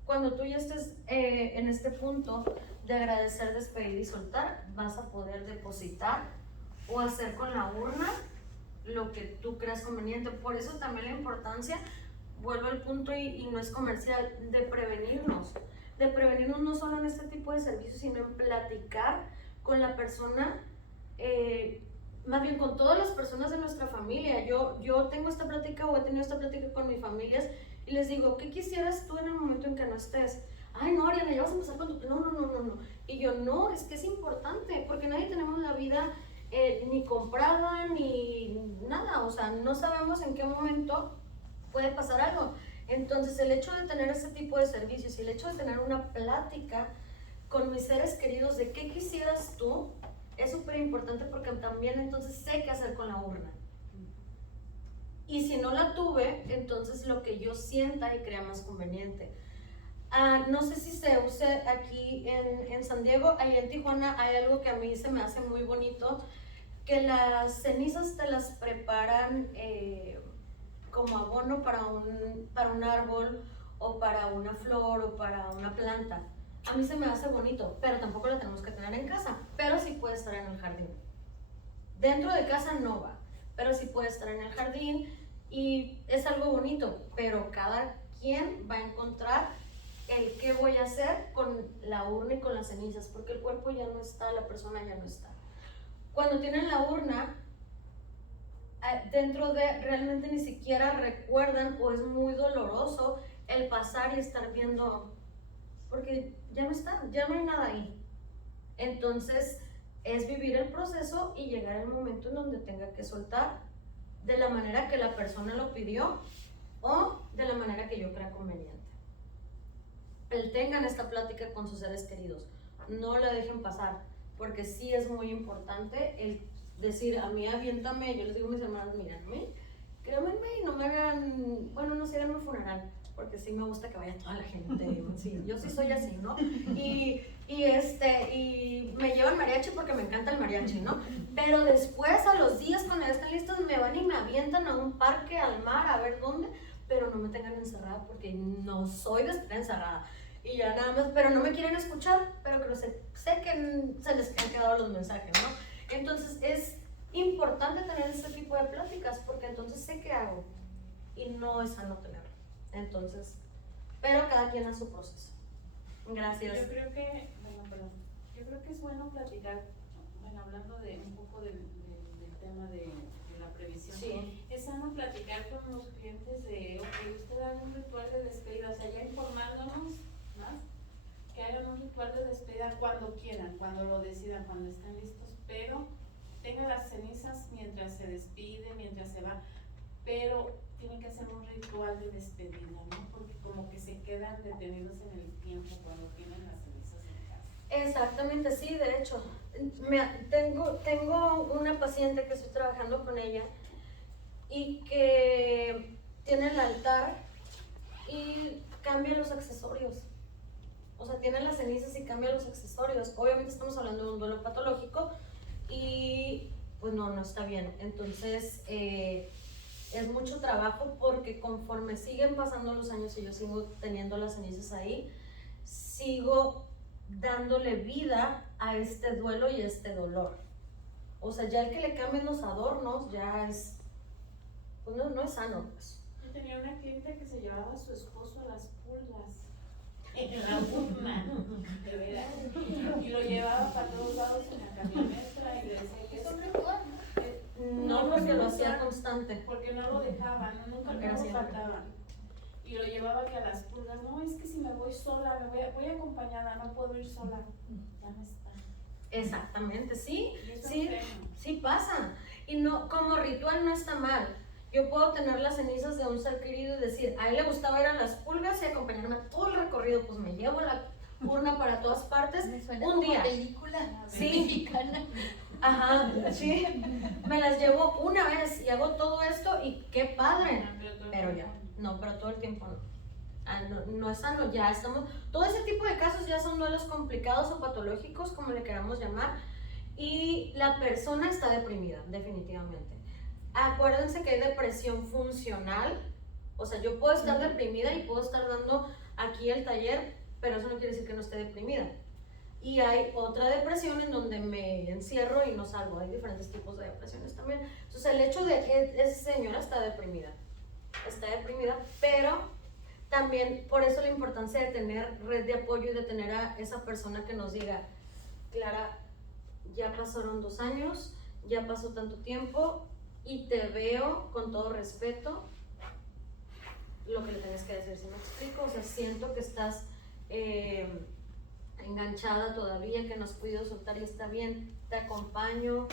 Cuando tú ya estés en este punto de agradecer, despedir y soltar, vas a poder depositar o hacer con la urna lo que tú creas conveniente. Por eso también la importancia, vuelvo al punto y no es comercial, de prevenirnos no solo en este tipo de servicios, sino en platicar con la persona, más bien con todas las personas de nuestra familia. Yo tengo esta plática o he tenido esta plática con mis familias y les digo, ¿qué quisieras tú en el momento en que no estés? Ay, no, Ariana, ya vas a empezar con tu... No. Y yo, no, es que es importante, porque nadie tenemos la vida ni comprada, ni nada. O sea, no sabemos en qué momento puede pasar algo. Entonces, el hecho de tener ese tipo de servicios y el hecho de tener una plática con mis seres queridos de qué quisieras tú, es súper importante porque también entonces sé qué hacer con la urna. Y si no la tuve, entonces lo que yo sienta y crea más conveniente. No sé si se use aquí en San Diego, ahí en Tijuana hay algo que a mí se me hace muy bonito, que las cenizas te las preparan como abono para un árbol o para una flor o para una planta. A mí se me hace bonito, pero tampoco la tenemos que tener en casa, pero sí puede estar en el jardín. Dentro de casa no va, pero sí puede estar en el jardín y es algo bonito, pero cada quien va a encontrar el qué voy a hacer con la urna y con las cenizas, porque el cuerpo ya no está, la persona ya no está. Cuando tienen la urna, dentro de realmente ni siquiera recuerdan o es muy doloroso el pasar y estar viendo, porque ya no está, ya no hay nada ahí. Entonces es vivir el proceso y llegar al momento en donde tenga que soltar de la manera que la persona lo pidió o de la manera que yo crea conveniente. Tengan esta plática con sus seres queridos, no la dejen pasar, porque sí es muy importante el decir, a mí aviéntame, yo les digo a mis hermanas, mírenme, créanme y no me hagan, bueno, no se hagan un funeral, porque sí me gusta que vaya toda la gente, sí, yo sí soy así, ¿no? Y me llevan mariachi porque me encanta el mariachi, ¿no? Pero después, a los días, cuando ya están listos, me van y me avientan a un parque, al mar, a ver dónde, pero no me tengan encerrada porque no soy de estar encerrada. Y ya nada más, pero no me quieren escuchar, pero que sé que se les han quedado los mensajes, ¿no? Entonces es importante tener este tipo de pláticas porque entonces sé qué hago y no es sano tenerlo. Entonces, pero cada quien a su proceso. Gracias. Yo creo que es bueno platicar, bueno, hablando de un poco del tema de la previsión. Sí. Es sano platicar con los clientes de, ok, usted haga un ritual de despedida, o sea, ya informándonos más un ritual de despedida cuando quieran, cuando lo decidan, cuando estén listos, pero tenga las cenizas mientras se despide, mientras se va, pero tiene que ser un ritual de despedida, ¿no? Porque como que se quedan detenidos en el tiempo cuando tienen las cenizas en casa. Exactamente, sí, de hecho. Tengo una paciente que estoy trabajando con ella y que tiene el altar y cambia los accesorios. O sea, tiene las cenizas y cambia los accesorios. Obviamente estamos hablando de un duelo patológico y pues no está bien. Entonces es mucho trabajo porque conforme siguen pasando los años y yo sigo teniendo las cenizas ahí, sigo dándole vida a este duelo y a este dolor. O sea, ya el que le cambien los adornos ya es, pues no es sano, pues. Yo tenía una cliente que se llevaba a su esposo a las pulgas en la urna, de veras, y lo llevaba para todos lados en la camioneta y le decía que Es un ritual, ¿no? No, porque lo hacía constante. porque no lo dejaban, nunca Porque era lo siempre. faltaban. Y lo llevaba que a las pulgas, no, es que si me voy sola, voy acompañada, no puedo ir sola. Ya no está. Exactamente, sí, Y eso sí, es feo. sí pasa. Y no, como ritual no está mal. Yo puedo tener las cenizas de un ser querido y decir, a él le gustaba ir a las pulgas y acompañarme a todo el recorrido, pues me llevo la urna para todas partes Me suena un como día. película Sí. mexicana. Ajá, sí. Me las llevo una vez y hago todo esto y qué padre. Pero ya, no, pero todo el tiempo no. No es sano, ya estamos. Todo ese tipo de casos ya son duelos complicados o patológicos, como le queramos llamar, y la persona está deprimida, definitivamente. Acuérdense que hay depresión funcional, o sea, yo puedo estar deprimida y puedo estar dando aquí el taller, pero eso no quiere decir que no esté deprimida. Y hay otra depresión en donde me encierro y no salgo. Hay diferentes tipos de depresiones también. Entonces, el hecho de que esa señora está deprimida, pero también por eso la importancia de tener red de apoyo y de tener a esa persona que nos diga, Clara, ya pasaron 2 años, ya pasó tanto tiempo y te veo con todo respeto lo que le tienes que decir, ¿sí me explico? O sea, siento que estás enganchada todavía, que no has podido soltar y está bien, te acompaño,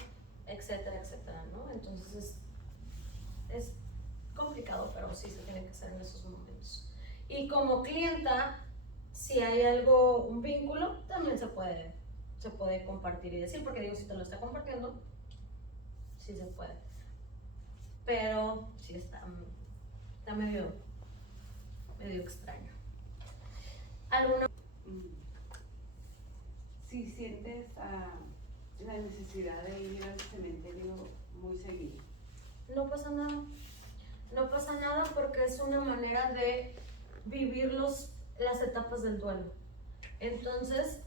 etcétera, etcétera, ¿no? Entonces es complicado, pero sí se tiene que hacer en esos momentos. Y como clienta, si hay algo, un vínculo, también se puede compartir y decir, porque digo, si te lo está compartiendo, sí se puede. Pero sí está medio extraño. ¿Alguna? Si sientes la necesidad de ir al cementerio muy seguido. No pasa nada. No pasa nada porque es una manera de vivir las etapas del duelo. Entonces,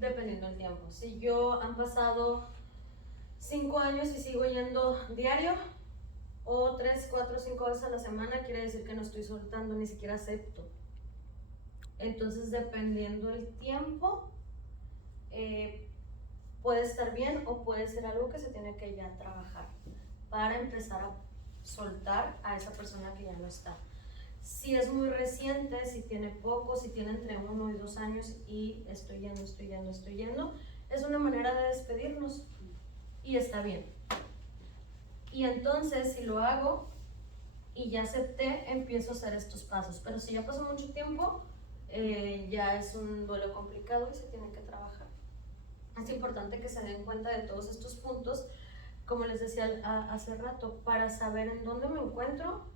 dependiendo del tiempo. Si han pasado 5 años y sigo yendo diario, o 3, 4, 5 veces a la semana, quiere decir que no estoy soltando, ni siquiera acepto. Entonces, dependiendo del tiempo, puede estar bien o puede ser algo que se tiene que ya trabajar para empezar a soltar a esa persona que ya no está. Si es muy reciente, si tiene poco, si tiene entre 1 y 2 años y estoy yendo, es una manera de despedirnos y está bien. Y entonces, si lo hago y ya acepté, empiezo a hacer estos pasos. Pero si ya pasó mucho tiempo, ya es un duelo complicado y se tiene que trabajar. Es importante que se den cuenta de todos estos puntos, como les decía hace rato, para saber en dónde me encuentro,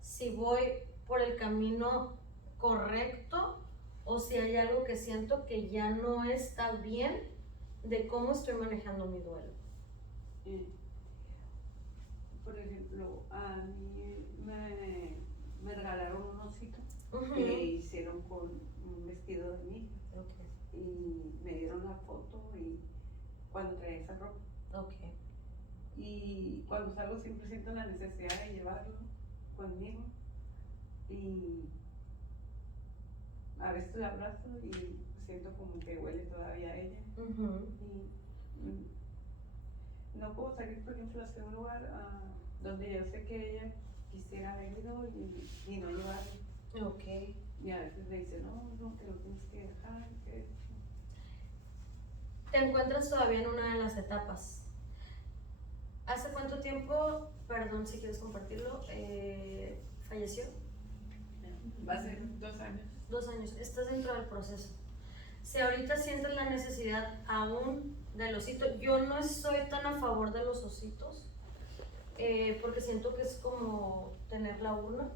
si voy por el camino correcto o si hay algo que siento que ya no está bien de cómo estoy manejando mi duelo. Por ejemplo, a mí me regalaron un osito Uh-huh. que hicieron con un vestido de mi hija. Okay. Y me dieron la foto y cuando traía esa ropa. Okay. Y cuando salgo siempre siento la necesidad de llevarlo conmigo. Y a veces la abrazo y siento como que huele todavía a ella. Uh-huh. Y no puedo salir, por ejemplo, hacia un lugar donde yo sé que ella quisiera haber ido y no llevarlo. Ok. Y a veces me dice, no, que lo tienes que dejar, que Te encuentras todavía en una de las etapas. ¿Hace cuánto tiempo, perdón si quieres compartirlo, falleció? va a ser 2 años. 2 años. Estás dentro del proceso. Si ahorita sientes la necesidad aún del osito, yo no estoy tan a favor de los ositos, porque siento que es como tener la urna.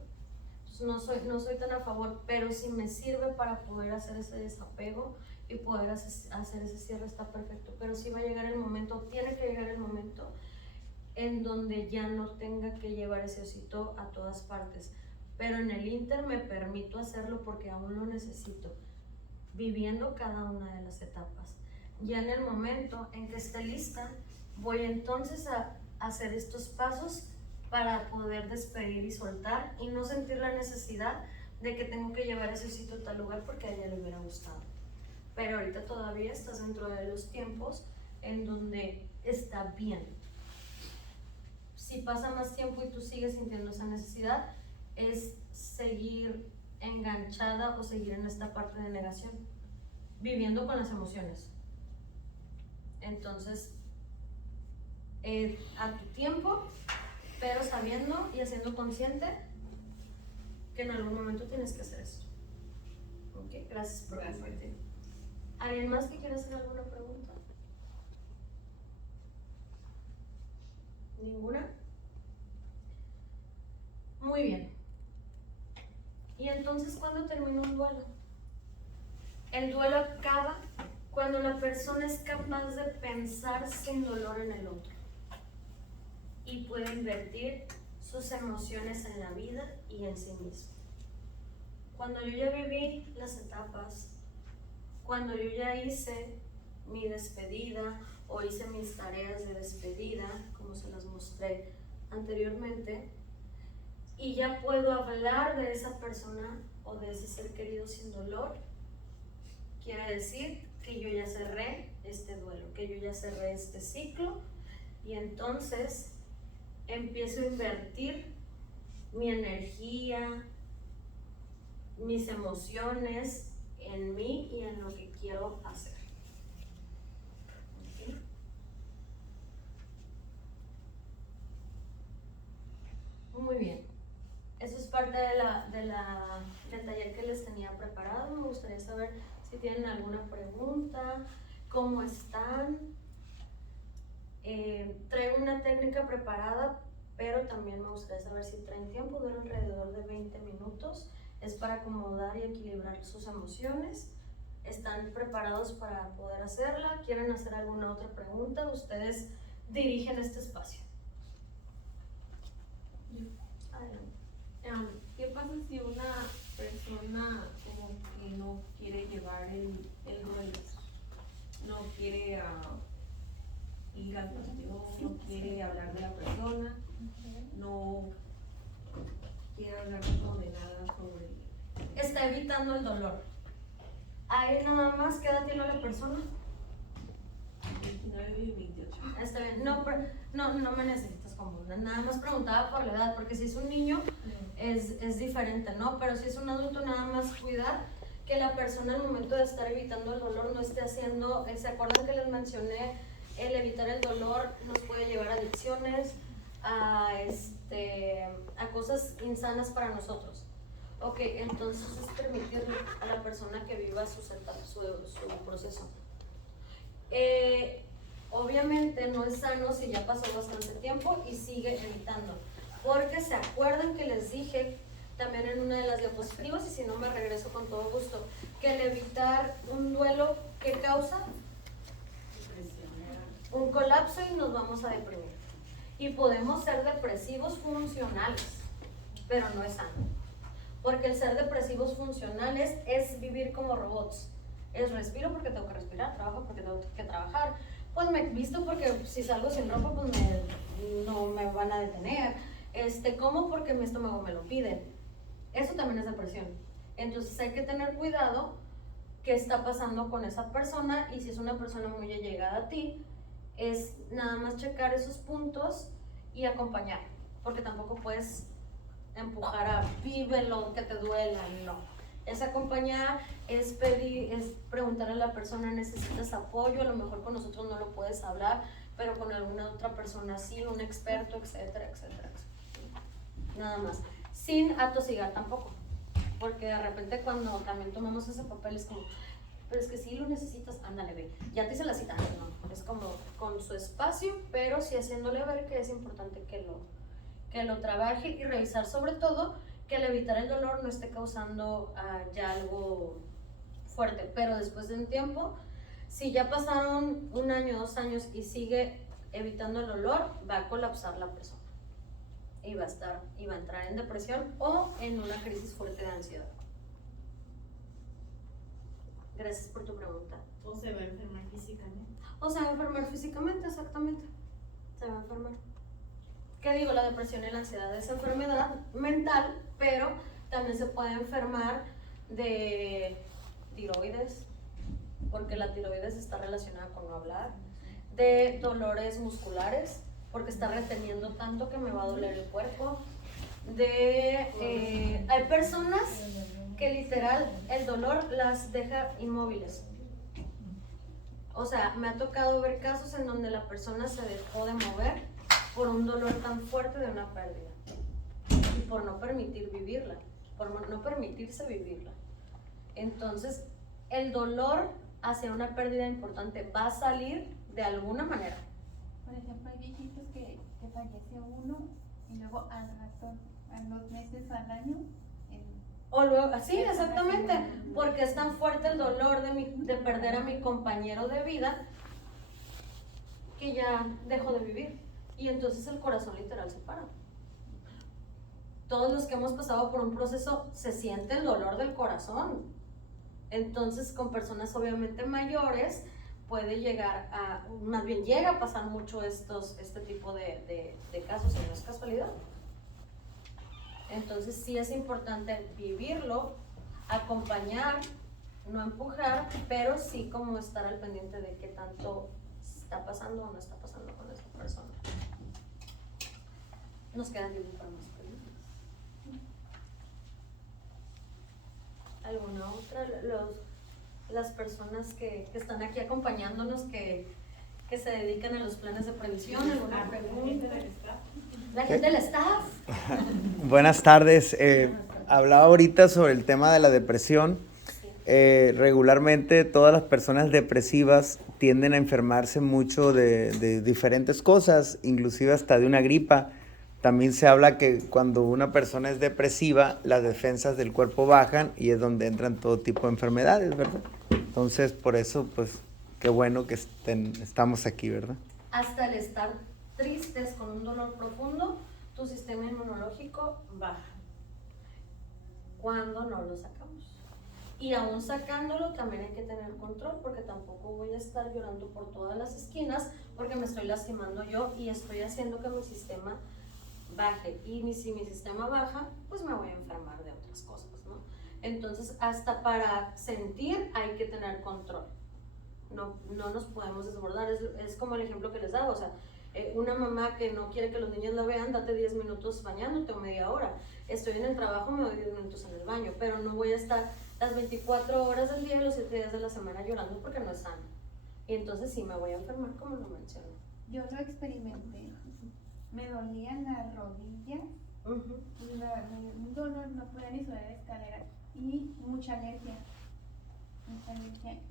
Entonces no soy tan a favor, pero si me sirve para poder hacer ese desapego y poder hacer ese cierre, está perfecto. Pero sí va a llegar el momento, tiene que llegar el momento en donde ya no tenga que llevar ese osito a todas partes. Pero en el inter me permito hacerlo porque aún lo necesito, viviendo cada una de las etapas. Ya en el momento en que esté lista, voy entonces a hacer estos pasos para poder despedir y soltar y no sentir la necesidad de que tengo que llevar ese osito a tal lugar porque a ella le hubiera gustado. Pero ahorita todavía estás dentro de los tiempos en donde está bien. Si pasa más tiempo y tú sigues sintiendo esa necesidad, es seguir enganchada o seguir en esta parte de negación, viviendo con las emociones. Entonces, a tu tiempo, pero sabiendo y haciendo consciente que en algún momento tienes que hacer eso. Ok, gracias por compartir. ¿Alguien más que quiera hacer alguna pregunta? ¿Ninguna? Muy bien. ¿Y entonces cuándo termina un duelo? El duelo acaba cuando la persona es capaz de pensar sin dolor en el otro y puede invertir sus emociones en la vida y en sí mismo. Cuando yo ya viví las etapas, cuando yo ya hice mi despedida o hice mis tareas de despedida, como se las mostré anteriormente, y ya puedo hablar de esa persona o de ese ser querido sin dolor, quiere decir que yo ya cerré este duelo, que yo ya cerré este ciclo, y entonces empiezo a invertir mi energía, mis emociones en mí y en lo que quiero hacer. ¿Okay? Muy bien. Eso es parte del taller que les tenía preparado. Me gustaría saber si tienen alguna pregunta, cómo están. Traigo una técnica preparada, pero también me gustaría saber si traen tiempo. Dura alrededor de 20 minutos. Es para acomodar y equilibrar sus emociones. ¿Están preparados para poder hacerla? ¿Quieren hacer alguna otra pregunta? Ustedes dirigen este espacio. Adelante. ¿Qué pasa si una persona como que no quiere llevar el duelo? No quiere ir al panteón, no quiere hablar de la persona, no quiere hablar como de nada sobre... Está evitando el dolor. Ahí nada más, ¿qué edad tiene la persona? 29 y 28. Está bien, no me necesitas confundir, nada más preguntaba por la edad, porque si es un niño es diferente, ¿no? Pero si es un adulto, nada más cuidar que la persona al momento de estar evitando el dolor no esté haciendo, ¿se acuerdan que les mencioné? El evitar el dolor nos puede llevar a adicciones, a cosas insanas para nosotros. Ok, entonces es permitirle a la persona que viva su proceso. Obviamente no es sano si ya pasó bastante tiempo y sigue evitando, porque se acuerdan que les dije también en una de las diapositivas, y si no me regreso con todo gusto, que el evitar un duelo, ¿qué causa? Un colapso y nos vamos a deprimir. Y podemos ser depresivos funcionales, pero no es sano. Porque el ser depresivos funcionales es vivir como robots. Es respiro porque tengo que respirar, trabajo porque tengo que trabajar. Pues me visto porque si salgo sin ropa, pues no me van a detener. Como porque mi estómago me lo pide. Eso también es depresión. Entonces hay que tener cuidado qué está pasando con esa persona, y si es una persona muy allegada a ti, es nada más checar esos puntos y acompañar, porque tampoco puedes empujar a vívelo, que te duela, no. Es acompañar, es pedir, es preguntarle a la persona, ¿necesitas apoyo? A lo mejor con nosotros no lo puedes hablar, pero con alguna otra persona sí, un experto, etcétera, etcétera, etcétera. Nada más. Sin atosigar tampoco, porque de repente cuando también tomamos ese papel es como, pero es que sí lo necesitas, ándale, ve, ya te hice la cita, no, es como con su espacio, pero sí haciéndole ver que es importante que lo trabaje y revisar sobre todo que al evitar el dolor no esté causando ya algo fuerte, pero después de un tiempo, si ya pasaron 1 año, 2 años y sigue evitando el dolor, va a colapsar la persona y va a entrar en depresión o en una crisis fuerte de ansiedad. Gracias por tu pregunta. O se va a enfermar físicamente. O se va a enfermar físicamente, exactamente. Se va a enfermar. ¿Qué digo? La depresión y la ansiedad es enfermedad mental, pero también se puede enfermar de tiroides, porque la tiroides está relacionada con no hablar, de dolores musculares, porque está reteniendo tanto que me va a doler el cuerpo, hay personas que literal el dolor las deja inmóviles. O sea, me ha tocado ver casos en donde la persona se dejó de mover por un dolor tan fuerte de una pérdida y por no permitir vivirla, por no permitirse vivirla. Entonces, el dolor hacia una pérdida importante va a salir de alguna manera. Por ejemplo, hay viejitos que fallece uno y luego al rato, a los meses, al año. O luego, sí, exactamente, porque es tan fuerte el dolor de perder a mi compañero de vida que ya dejo de vivir. Y entonces el corazón literal se para. Todos los que hemos pasado por un proceso se siente el dolor del corazón. Entonces con personas obviamente mayores puede llegar a, más bien llega a pasar mucho este tipo de casos, y no es casualidad. Entonces sí es importante vivirlo, acompañar, no empujar, pero sí como estar al pendiente de qué tanto está pasando o no está pasando con esta persona. Nos quedan tiempo para más preguntas. ¿Alguna otra? Las personas que están aquí acompañándonos, que se dedican a los planes de prevención, ¿alguna pregunta? La gente del staff. Buenas tardes. Hablaba ahorita sobre el tema de la depresión. Regularmente todas las personas depresivas tienden a enfermarse mucho de diferentes cosas, inclusive hasta de una gripa. También se habla que cuando una persona es depresiva, las defensas del cuerpo bajan y es donde entran todo tipo de enfermedades, ¿verdad? Entonces, por eso, pues, qué bueno que estamos aquí, ¿verdad? Hasta el estar tristes con un dolor profundo, tu sistema inmunológico baja. Cuando no lo sacamos. Y aún sacándolo también hay que tener control, porque tampoco voy a estar llorando por todas las esquinas porque me estoy lastimando yo y estoy haciendo que mi sistema baje. Y si mi sistema baja, pues me voy a enfermar de otras cosas, ¿no? Entonces, hasta para sentir hay que tener control. No nos podemos desbordar. Es como el ejemplo que les daba, o sea, una mamá que no quiere que los niños la vean, date 10 minutos bañándote o media hora. Estoy en el trabajo, me doy 10 minutos en el baño, pero no voy a estar las 24 horas del día y los 7 días de la semana llorando porque no es sano. Y entonces sí me voy a enfermar, como lo mencioné. Yo lo experimenté. Me dolían las rodillas, un dolor, no podía ni subir la escalera y mucha alergia.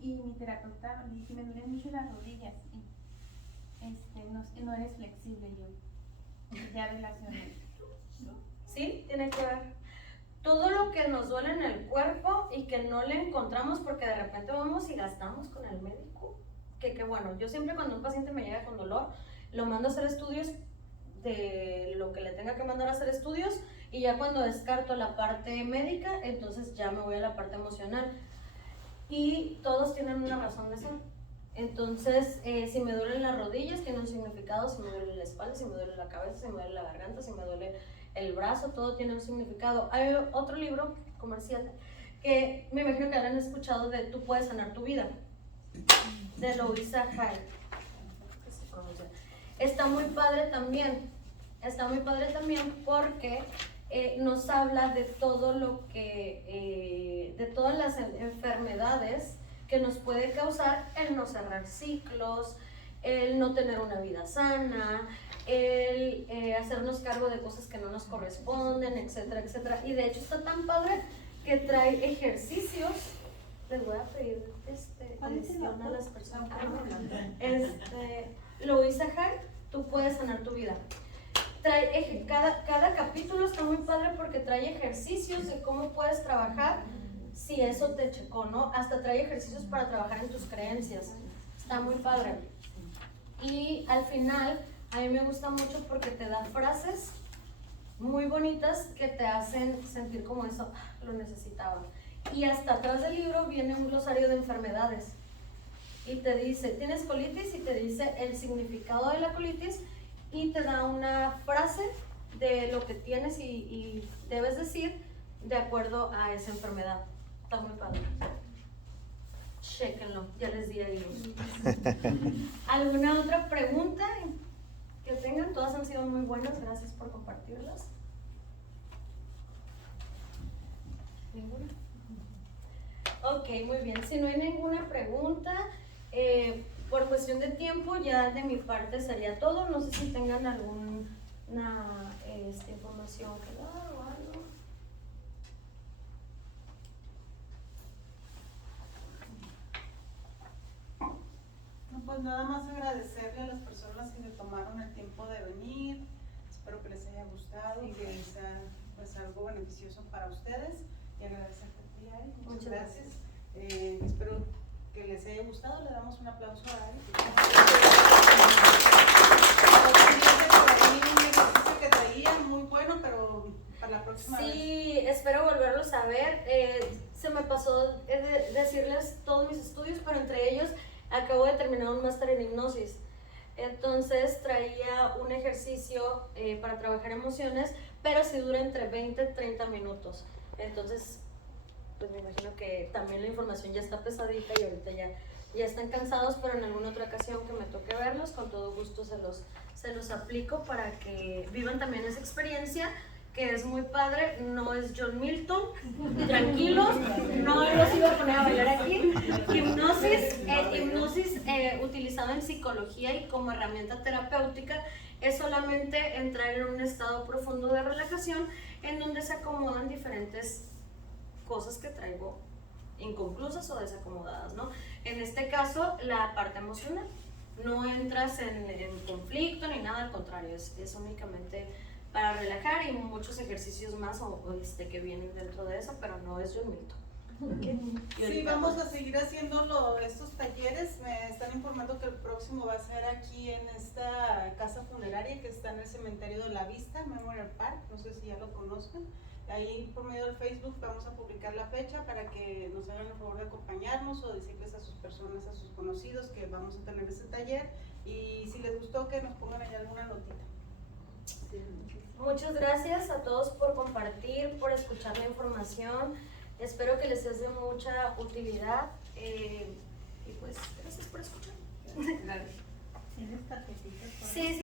Y mi terapeuta me dice, me duelen mucho las rodillas. No eres flexible, yo ya relacioné. Sí, tiene que ver. Todo lo que nos duele en el cuerpo y que no le encontramos porque de repente vamos y gastamos con el médico. Que bueno, yo siempre cuando un paciente me llega con dolor, lo mando a hacer estudios de lo que le tenga que mandar a hacer estudios, y ya cuando descarto la parte médica, entonces ya me voy a la parte emocional. Y todos tienen una razón de ser. Entonces, si me duelen las rodillas, tiene un significado. Si me duele la espalda, si me duele la cabeza, si me duele la garganta, si me duele el brazo, todo tiene un significado. Hay otro libro comercial que me imagino que habrán escuchado, de Tú puedes sanar tu vida, de Louisa Hay. Está muy padre también porque nos habla de todo lo que, de todas las enfermedades que nos puede causar el no cerrar ciclos, el no tener una vida sana, el hacernos cargo de cosas que no nos corresponden, etcétera, etcétera. Y de hecho está tan padre que trae ejercicios. Les voy a pedir atención a las personas. Louisa Hay, tú puedes sanar tu vida. Trae cada capítulo está muy padre porque trae ejercicios de cómo puedes trabajar si eso te checó, ¿no? Hasta trae ejercicios para trabajar en tus creencias. Está muy padre. Y al final, a mí me gusta mucho porque te da frases muy bonitas que te hacen sentir como eso, lo necesitaba. Y hasta atrás del libro viene un glosario de enfermedades. Y te dice, tienes colitis, y te dice el significado de la colitis, y te da una frase de lo que tienes y debes decir de acuerdo a esa enfermedad. Está muy padre. Chéquenlo, ya les di ahí. ¿Alguna otra pregunta que tengan? Todas han sido muy buenas, gracias por compartirlas. ¿Ninguna? Ok, muy bien. Si no hay ninguna pregunta, por cuestión de tiempo, ya de mi parte sería todo. No sé si tengan alguna información que dar o algo. No, pues nada más agradecerle a las personas que se tomaron el tiempo de venir. Espero que les haya gustado y que sea pues algo beneficioso para ustedes. Y agradecerte a ti, Ari. Muchas gracias. Espero que les haya gustado. Le damos un aplauso a Ari. Un ejercicio que traía muy bueno, pero para la próxima vez. Sí, espero volverlos a ver. Se me pasó decirles todos mis estudios, pero entre ellos acabo de terminar un máster en hipnosis. Entonces traía un ejercicio para trabajar emociones, pero sí dura entre 20 y 30 minutos. Entonces, pues me imagino que también la información ya está pesadita y ahorita ya están cansados, pero en alguna otra ocasión que me toque verlos, con todo gusto se los aplico para que vivan también esa experiencia, que es muy padre. No es John Milton, tranquilos, no los iba a poner a bailar aquí. Hipnosis utilizado en psicología y como herramienta terapéutica es solamente entrar en un estado profundo de relajación en donde se acomodan diferentes cosas que traigo inconclusas o desacomodadas, ¿no? En este caso, la parte emocional. No entras en conflicto ni nada, al contrario, es únicamente para relajar y muchos ejercicios más que vienen dentro de eso, pero no es John Milton. Sí, vamos a seguir haciendo estos talleres. Me están informando que el próximo va a ser aquí en esta casa funeraria que está en el cementerio de La Vista, Memorial Park. No sé si ya lo conozcan. Ahí por medio del Facebook vamos a publicar la fecha para que nos hagan el favor de acompañarnos o decirles a sus personas, a sus conocidos que vamos a tener ese taller, y si les gustó que nos pongan ahí alguna notita. Muchas gracias a todos por compartir, por escuchar la información. Espero que les sea de mucha utilidad y pues gracias por escuchar. ¿Tienes tarjetitas? Sí.